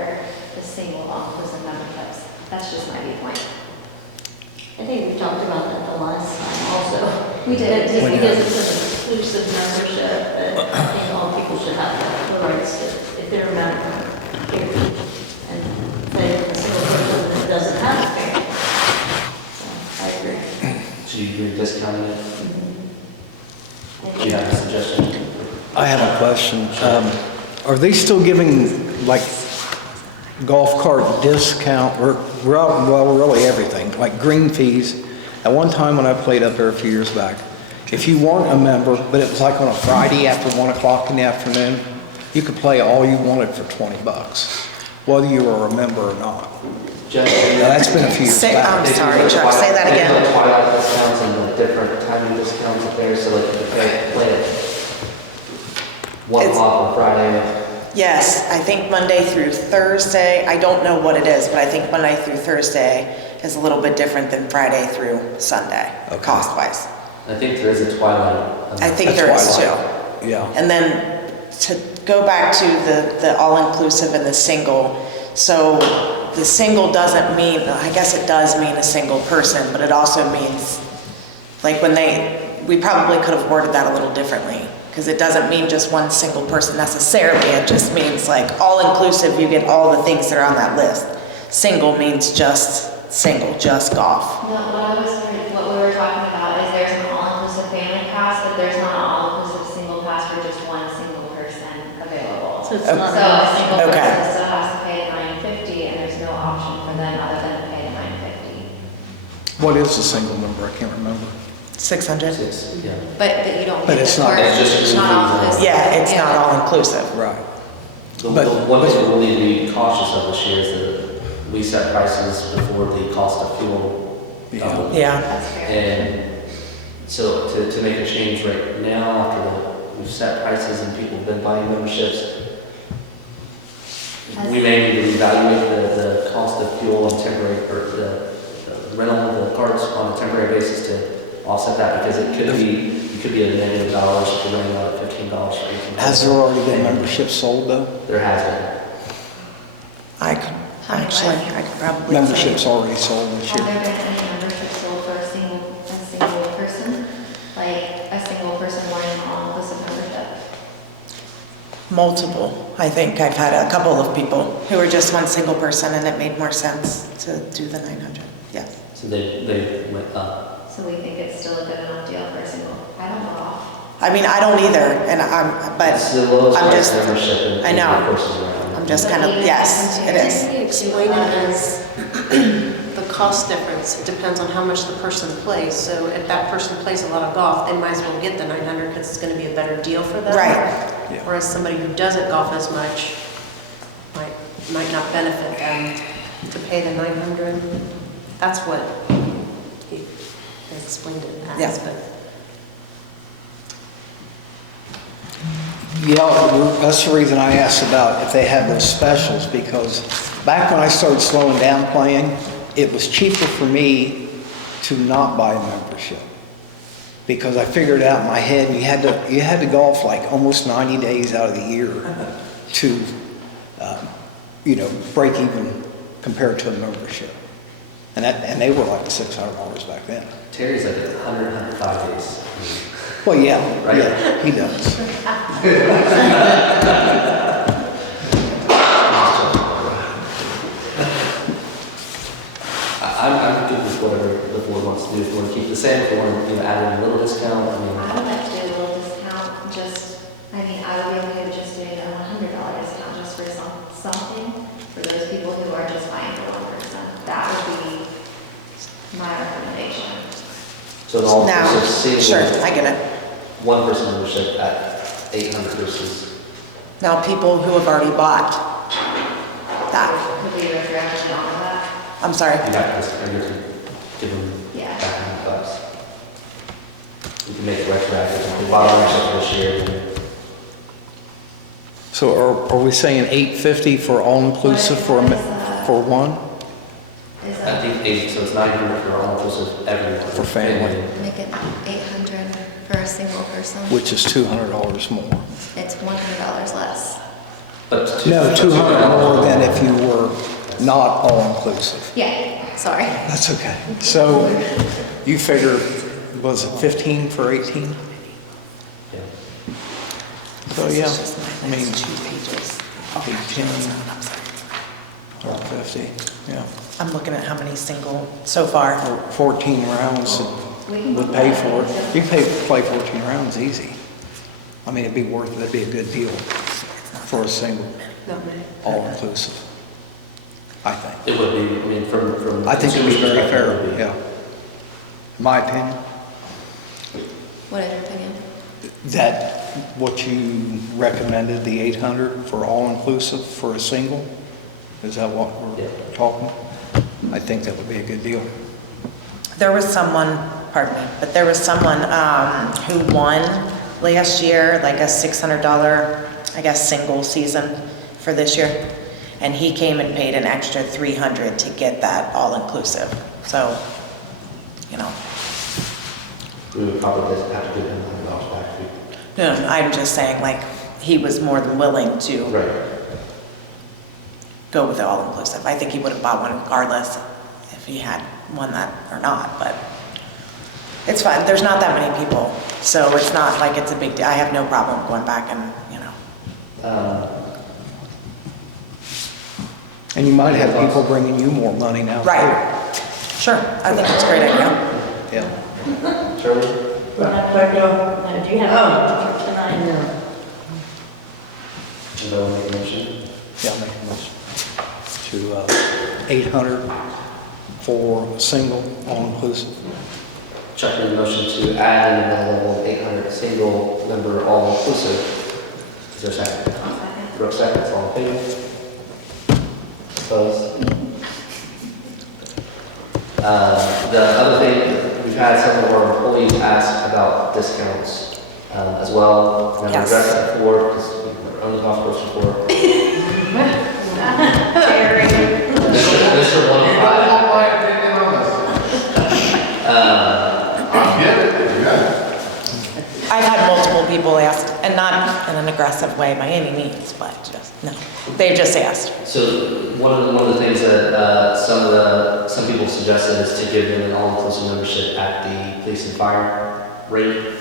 the single all-inclusive memberships. That's just my viewpoint. I think we talked about that the last time also. We did. Just because it's an exclusive membership, that I think all people should have the rights to, if they're a member, period. And say a single person that doesn't have a parent. So I agree. So you're discounting it? Do you have a suggestion? I have a question. Are they still giving like golf cart discount or, well, really everything, like green fees? At one time when I played up there a few years back, if you weren't a member, but it was like on a Friday after 1 o'clock in the afternoon, you could play all you wanted for $20, whether you were a member or not. Now, that's been a few years back. I'm sorry, Chuck, say that They do again. like twilight discounts and like different timing discounts up there, so like if you play at 1 o'clock on Friday. Yes, I think Monday through Thursday, I don't know what it is, but I think Monday through Thursday is a little bit different than Friday through Sunday, cost-wise. I think there is a twilight. I think there is too. Yeah. And then to go back to the all-inclusive and the single, so the single doesn't mean, I guess it does mean a single person, but it also means, like we probably could have worded that a little differently, because it doesn't mean just one single person necessarily, it just means like all-inclusive, you get all the things that are on that list. Single means just single, just golf. No, what we were talking about is there's an all-inclusive family pass, but there's not an all-inclusive single pass for just one single person available. So it's So not. a single Okay. person still has to pay $950, and there's no option for them other than to pay the $950. What is a single member? I can't remember. 600? Yeah. But you don't But get it's the not- part, it's just it's not all-inclusive. Yeah, it's not all-inclusive. Right. The But- one thing we'll need to be cautious of this year is that we set prices before the cost of fuel doubled. Yeah. That's fair. And so to make a change right now, after we've set prices and people have been buying memberships, we may need to reevaluate the cost of fuel and temporary, or the rental of the carts on a temporary basis to offset that, because it could be a negative dollars if you're running out at $15 for 18 months. Has there already been memberships sold though? There has been. I could probably say. Memberships already sold this Have year. there been any memberships sold for a single person? Like a single person wanting an all-inclusive membership? Multiple. I think I've had a couple of people who were just one single person and it made more sense to do the 900. Yes. So they went up. So we think it's still a good enough deal for a single, I don't know. I mean, I don't either, and It's the lowest I'm price just, membership in I know. the courses around. I'm just kind of, yes, it is. Can you explain it as the cost difference? It depends on how much the person plays. So if that person plays a lot of golf, they might as well get the 900 because it's going to be a better deal for them. Right. Yeah. Whereas somebody who doesn't golf as much might not benefit them to pay the 900. That's what he explained it as. Yeah. But Yeah, that's the reason I asked about if they had those specials, because back when I started slowing down playing, it was cheaper for me to not buy a membership. Because I figured out in my head, you had to golf like almost 90 days out of the year to, break even compared to a membership. And they were like $600 back then. Terry's like 105 days. Well, yeah, Right. yeah, he does. I'm good with whatever the board wants to do. If you want to keep the same, if you want to add in a little discount, I would like to do a little discount, I would be okay with just doing a $100 discount just for something, for those people who are just buying for one person. That would be my recommendation. So the all Now, single, sure, I get it. one person membership at 800 versus. Now, people who have already bought that, Could we retroactively honor that? I'm sorry. You have to give them Yeah. back $100. We can make it retroactive. If we bought a membership this year, So are we saying $850 for all-inclusive for one? Is I that, think 8, so it's 900 for all inclusive everyone. For family. make it 800 for a single person? Which is $200 more. It's $100 less. But No, $200 more than if you were not all-inclusive. Yeah, sorry. That's okay. So you figure, was it 15 for 18? Yeah. So, yeah, I mean, It's 2 pages. probably 10 or 50, yeah. I'm looking at how many single so far. Or 14 rounds would pay for it. You can play 14 rounds easy. I mean, it'd be worth it, it'd be a good deal for a single, all-inclusive, I think. It would be, I mean, from. I think it was very consumer's fair, perspective, it would be. yeah. My opinion, What is your opinion? that what you recommended, the 800 for all-inclusive for a single, is that what we're talking? I think that would be a good deal. There was someone, pardon me, but there was someone who won last year, like a $600, I guess, single season for this year. And he came and paid an extra $300 to get that all-inclusive. So, you know, We would probably just have to give him $100 back. no, I'm just saying, like, he was more than willing to Right. go with the all-inclusive. I think he would have bought one regardless if he had won that or not, but it's fine. There's not that many people, so it's not like it's a big deal. I have no problem going back and, you know. And you might have people bringing you more money now. too. Right. Sure, I think it's a great idea. Yeah. Shirley? Do you have tonight? No. Should I make a motion? Yeah, I'll make a motion to 800 for a single, all-inclusive. Chuck made a motion to add in the level 800 single member all-inclusive. Is there a second? Brooke seconds, all in favor? Opposed? The other thing, we've had some of our employees ask about discounts as well. And I've Yes. addressed that before, because we've owned the golf course before. Mr. 105. I get it, yeah. I've had multiple people ask, and not in an aggressive way by any means, but just, no. They've just asked. So one of the things that some people suggested is to give them an all-inclusive membership at the police and fire rate.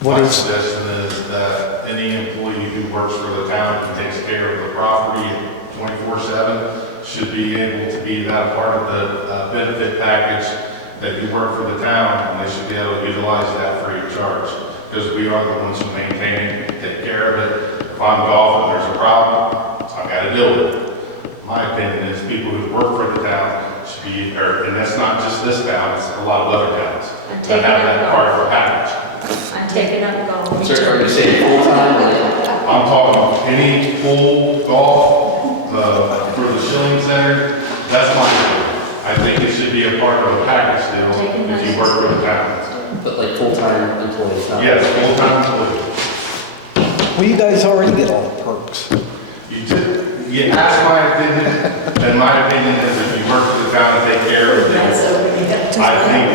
What My is, suggestion is that any employee who works for the town and takes care of the property 24/7 should be able to be that part of the benefit package that you work for the town, and they should be able to utilize that free of charge. Because we are the ones who maintain it, take care of it. If I'm golfing, there's a problem, I've got to deal with it. My opinion is people who work for the town should be, and that's not just this town, it's a lot of other towns that have that part of a package. I'm taking up golf. So are you saying full-time? I'm talking any full golf, for the Schilling Center, that's my opinion. I think it should be a part of a package deal if you work for the town. But like full-time employees, not? Yes, full-time employee. well, you guys already get all the perks. You ask my opinion, and my opinion is if you work for the town and take care of it, I think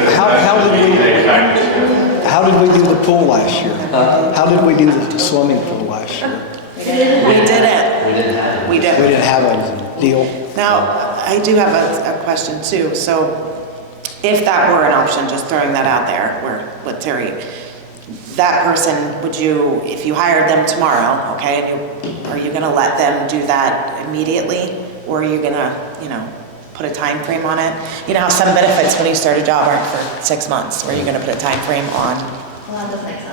that How that did should be we- a package. How did we do the pool last year? How did we do the swimming pool last year? We didn't. We didn't have it. We We didn't. didn't have a deal. Now, I do have a question too. So if that were an option, just throwing that out there, with Terry, that person, would you, if you hired them tomorrow, okay, and are you gonna let them do that immediately? Or are you gonna, you know, put a time frame on it? You know how some benefits when you start a job aren't for 6 months, where you're gonna put a time frame on? Well, that doesn't make sense.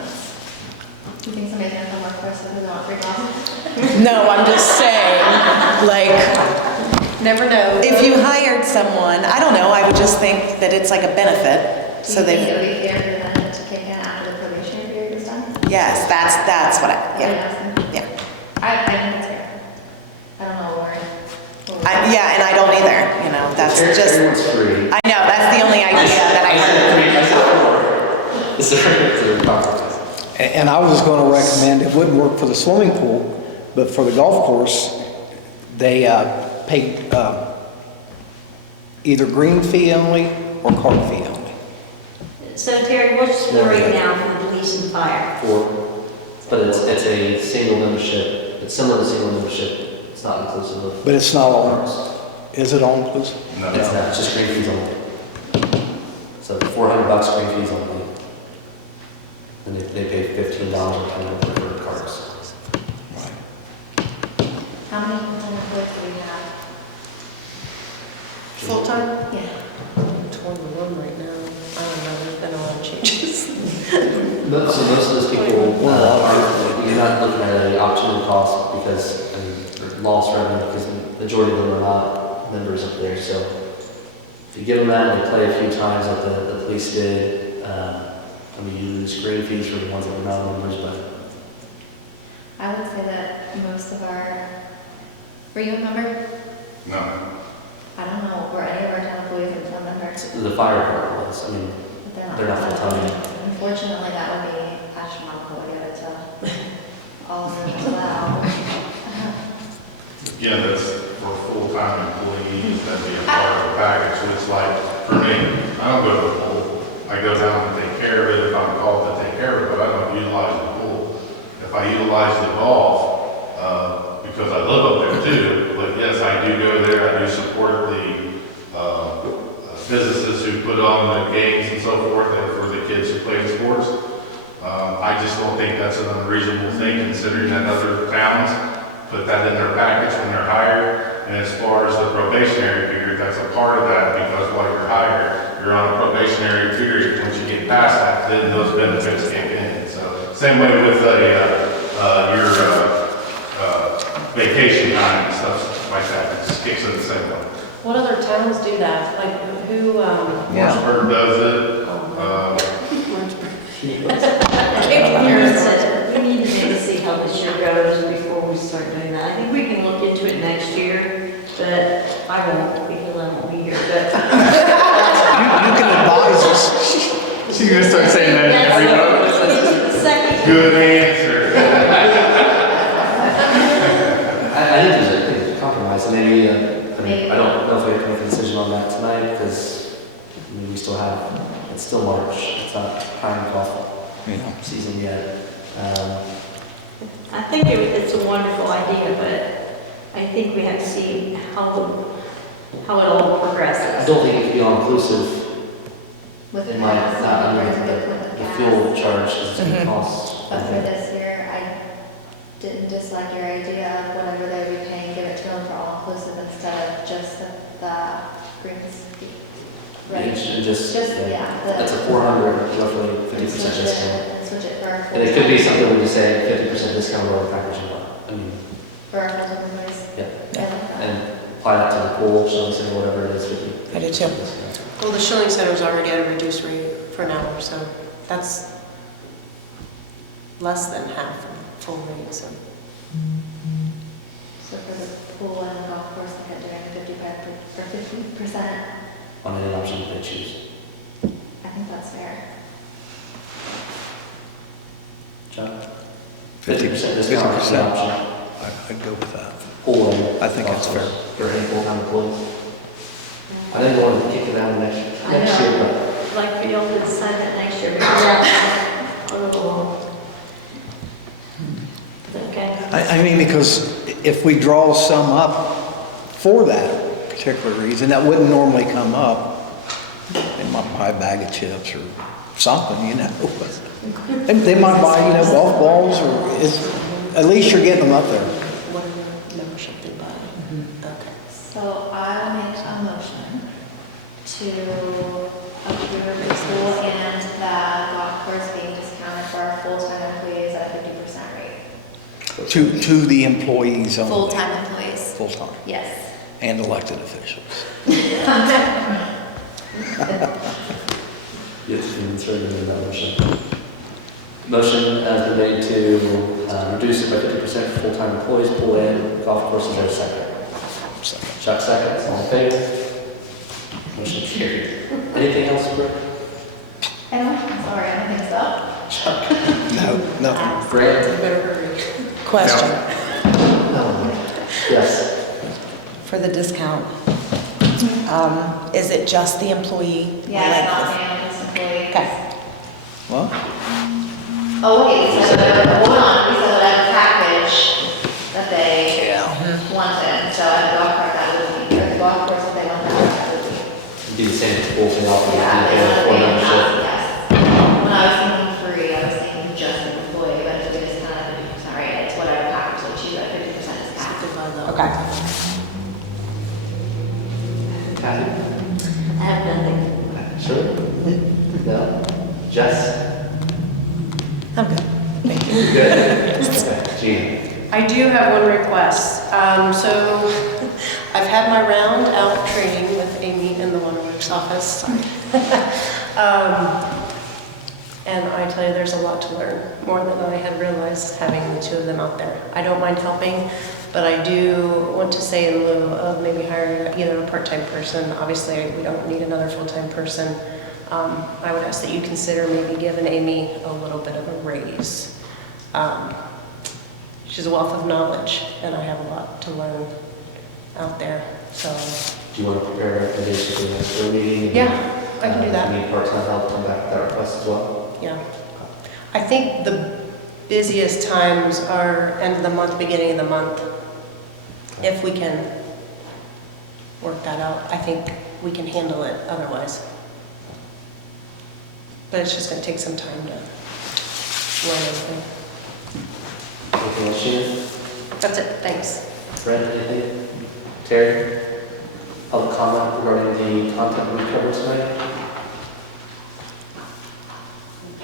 You think somebody's gonna come work for us because they want $3,000? No, I'm just saying, like, Never know. if you hired someone, I don't know, I would just think that it's like a benefit, so Do you think it they, would be fair for them to kick in after the probation period is done? yes, that's what I, yeah, yeah. I think that's fair. I don't know, Warren. Yeah, and I don't either, you know, that's just, Everyone's free. I know, that's the only idea that I heard. Is there a compromise? And I was going to recommend, it wouldn't work for the swimming pool, but for the golf course, they pay either green fee only or card fee only. So Terry, what's the rate now for the police and fire? But it's a single membership, It's similar to single membership, it's not inclusive of. But it's not all, parks. is it all inclusive? No. It's not, it's just green fees only. So $400 green fees only. And they pay $15 a ton for cards. How many full-time employees do we have? Full-time? Yeah. 21 right now. I don't know, there's been a lot of changes. So most of those people you're not looking at any opportunity cost because, I mean, lost revenue, because the majority of them are not members up there, so if you give them that and they play a few times like the police did, I mean, you lose green fees for the ones that are not members, but I would say that most of our, were you a member? No. I don't know, were any of our town employees a town member? the fire department was, I mean, But they're not full-time. Unfortunately, that would be astronomical to get it to all of them as well. Again, that's for full-time employees, that'd be a part of the package, so it's like, for me, I don't go to the pool. I go down and take care of it if I'm called to take care of it, but I don't utilize the pool. If I utilize the golf, because I live up there too, but yes, I do go there, I do support the businesses who put on the games and so forth, and for the kids who play sports. I just don't think that's an unreasonable thing, considering that other towns put that in their package when they're hired. And as far as the probationary period, that's a part of that, because while you're hired, you're on a probationary period. Once you get past that, then those benefits kick in. So same way with your vacation time and stuff like that, it just kicks in the same way. What other towns do that? Like, who, Marshburg does it. Aaron said, we need to maybe see how this year goes before we start doing that. I think we can look into it next year, but I won't, because I won't be here, but. You can advise us. She's gonna start saying that every vote. Second. Good answer. I think there's a compromise, and maybe, I mean, I don't know if we have to make a decision on that tonight, because, I mean, we still have, it's still March, it's not hiring golf season yet. I think it's a wonderful idea, but I think we have to see how it all I progresses. don't think it could be all-inclusive, With the it might gas, not, I mean, with the gas. fuel charge is going to cost. But for this year, I didn't dislike your idea of whatever they were paying, give it to them for all-inclusive instead of just the greens. Right? Just, yeah. that's a 400, roughly 50% Switch it discount. and switch it for our And it could be full-time- something when you say 50% discount or packaging, I mean, For our full-time employees. yeah. I like that. And apply that to the pool, Schilling Center, whatever it is. I do too. well, the Schilling Center's already at a reduced rate for now, so that's less than half full rate, so. So for the pool and the golf course, they had doing 55 or 50%. On any option that they choose. I think that's fair. John? 50% discount on 50%. the option. I'd go with that. Pool and. I think that's fair. For any full-time employees. I think we'll kick it down next year, I know. but Like for y'all to decide that next year, because that's a little. Okay. I mean, because if we draw some up for that particular reason, that wouldn't normally come up. They might buy a bag of chips or something, you know. They might buy, golf balls or at least you're getting them up there. What membership they buy? Okay. So I'll make a motion to approve the pool and the golf course being discounted for our full-time employees at a 50% rate. To the employees only. Full-time employees. Full-time. Yes. And elected officials. yes, it's really in that motion. Motion has been made to reduce it by 50% for full-time employees, pool and golf courses at a second. Chuck seconds, all in favor? Motion carried. Anything else, Brooke? I'm sorry, I don't think so. Chuck? No. Grant? Question No. Yes. for the discount. Is it just the employee? Yeah, it's not families, employees. Okay. Well, Oh, wait, we said, hold on, we said that package, the want it, so at the golf cart, that would be, or the golf course, if they want that would be. Do the same pool thing off of Yeah, they want to the pay membership. yes. When I was thinking free, I was thinking just an employee, but if it is kind of 50% rate, it's whatever package they choose, but 50% is capped. Okay. Kathy? I have nothing. Sure? No? Jess? I'm good. You good? Okay. Gina? I do have one request. So I've had my round out training with Amy in the Waterworks office. And I tell you, there's a lot to learn, more than I had realized having the two of them out there. I don't mind helping, but I do want to say in lieu of maybe hiring either a part-time person, obviously we don't need another full-time person. I would ask that you consider maybe giving Amy a little bit of a raise. She's a wealth of knowledge, and I have a lot to learn out there, so. Do you want to prepare a recommendation for the next board meeting? Yeah, I can do that. If you need part-time help, come back with that request as well. Yeah. I think the busiest times are end of the month, beginning of the month. If we can work that out, I think we can handle it otherwise. But it's just gonna take some time to learn everything. Anything else, Gina? That's it, thanks. Brent, anything? Terry? Public comment regarding the content we covered tonight?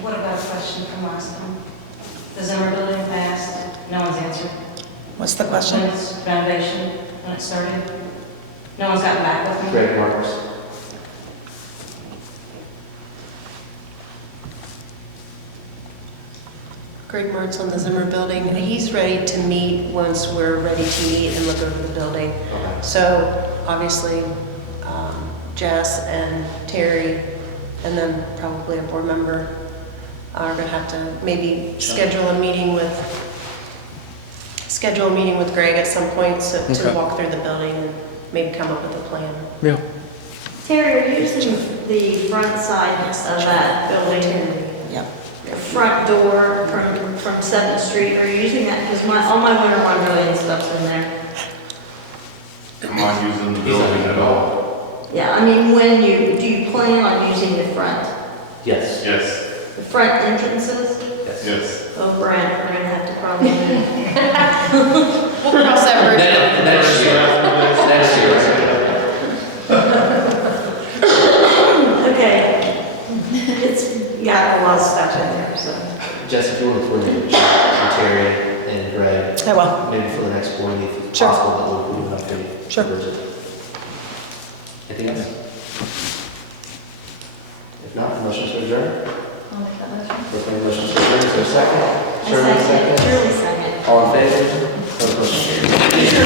What about a question from last time? The Zimmer building passed, no one's answered. What's the question? When it's renovation, when it started? No one's gotten back with me? Greg Marcus? Greg Mertz on the Zimmer building, he's ready to meet once we're ready to meet and look over the building. Okay. So obviously, Jess and Terry, and then probably a board member are gonna have to maybe schedule a meeting with Greg at some point to Okay. walk through the building and maybe come up with a plan. Yeah. Terry, are you using the front side of that building? Yep. The front door from 7th Street, are you using that? Because all my winter wonderland stuff's in there. I'm not using the building at all. Yeah, I mean, do you plan on using the front? Yes. Yes, The front entrances? Yes. yes. Oh, Brent, we're gonna have to probably. We'll cross that bridge. Next year. Next year. Okay. Yeah, a lot of stuff in there, so. Jess, if you want to coordinate with Terry and Greg, I will. maybe for the next board meeting, if Sure. possible, that we'll do an update. Sure. Anything else? If not, motion to adjourn. I'll make that motion. Brooklyn, motion to adjourn, is there a second? I second, Shirley second. All in favor? Those motion carries.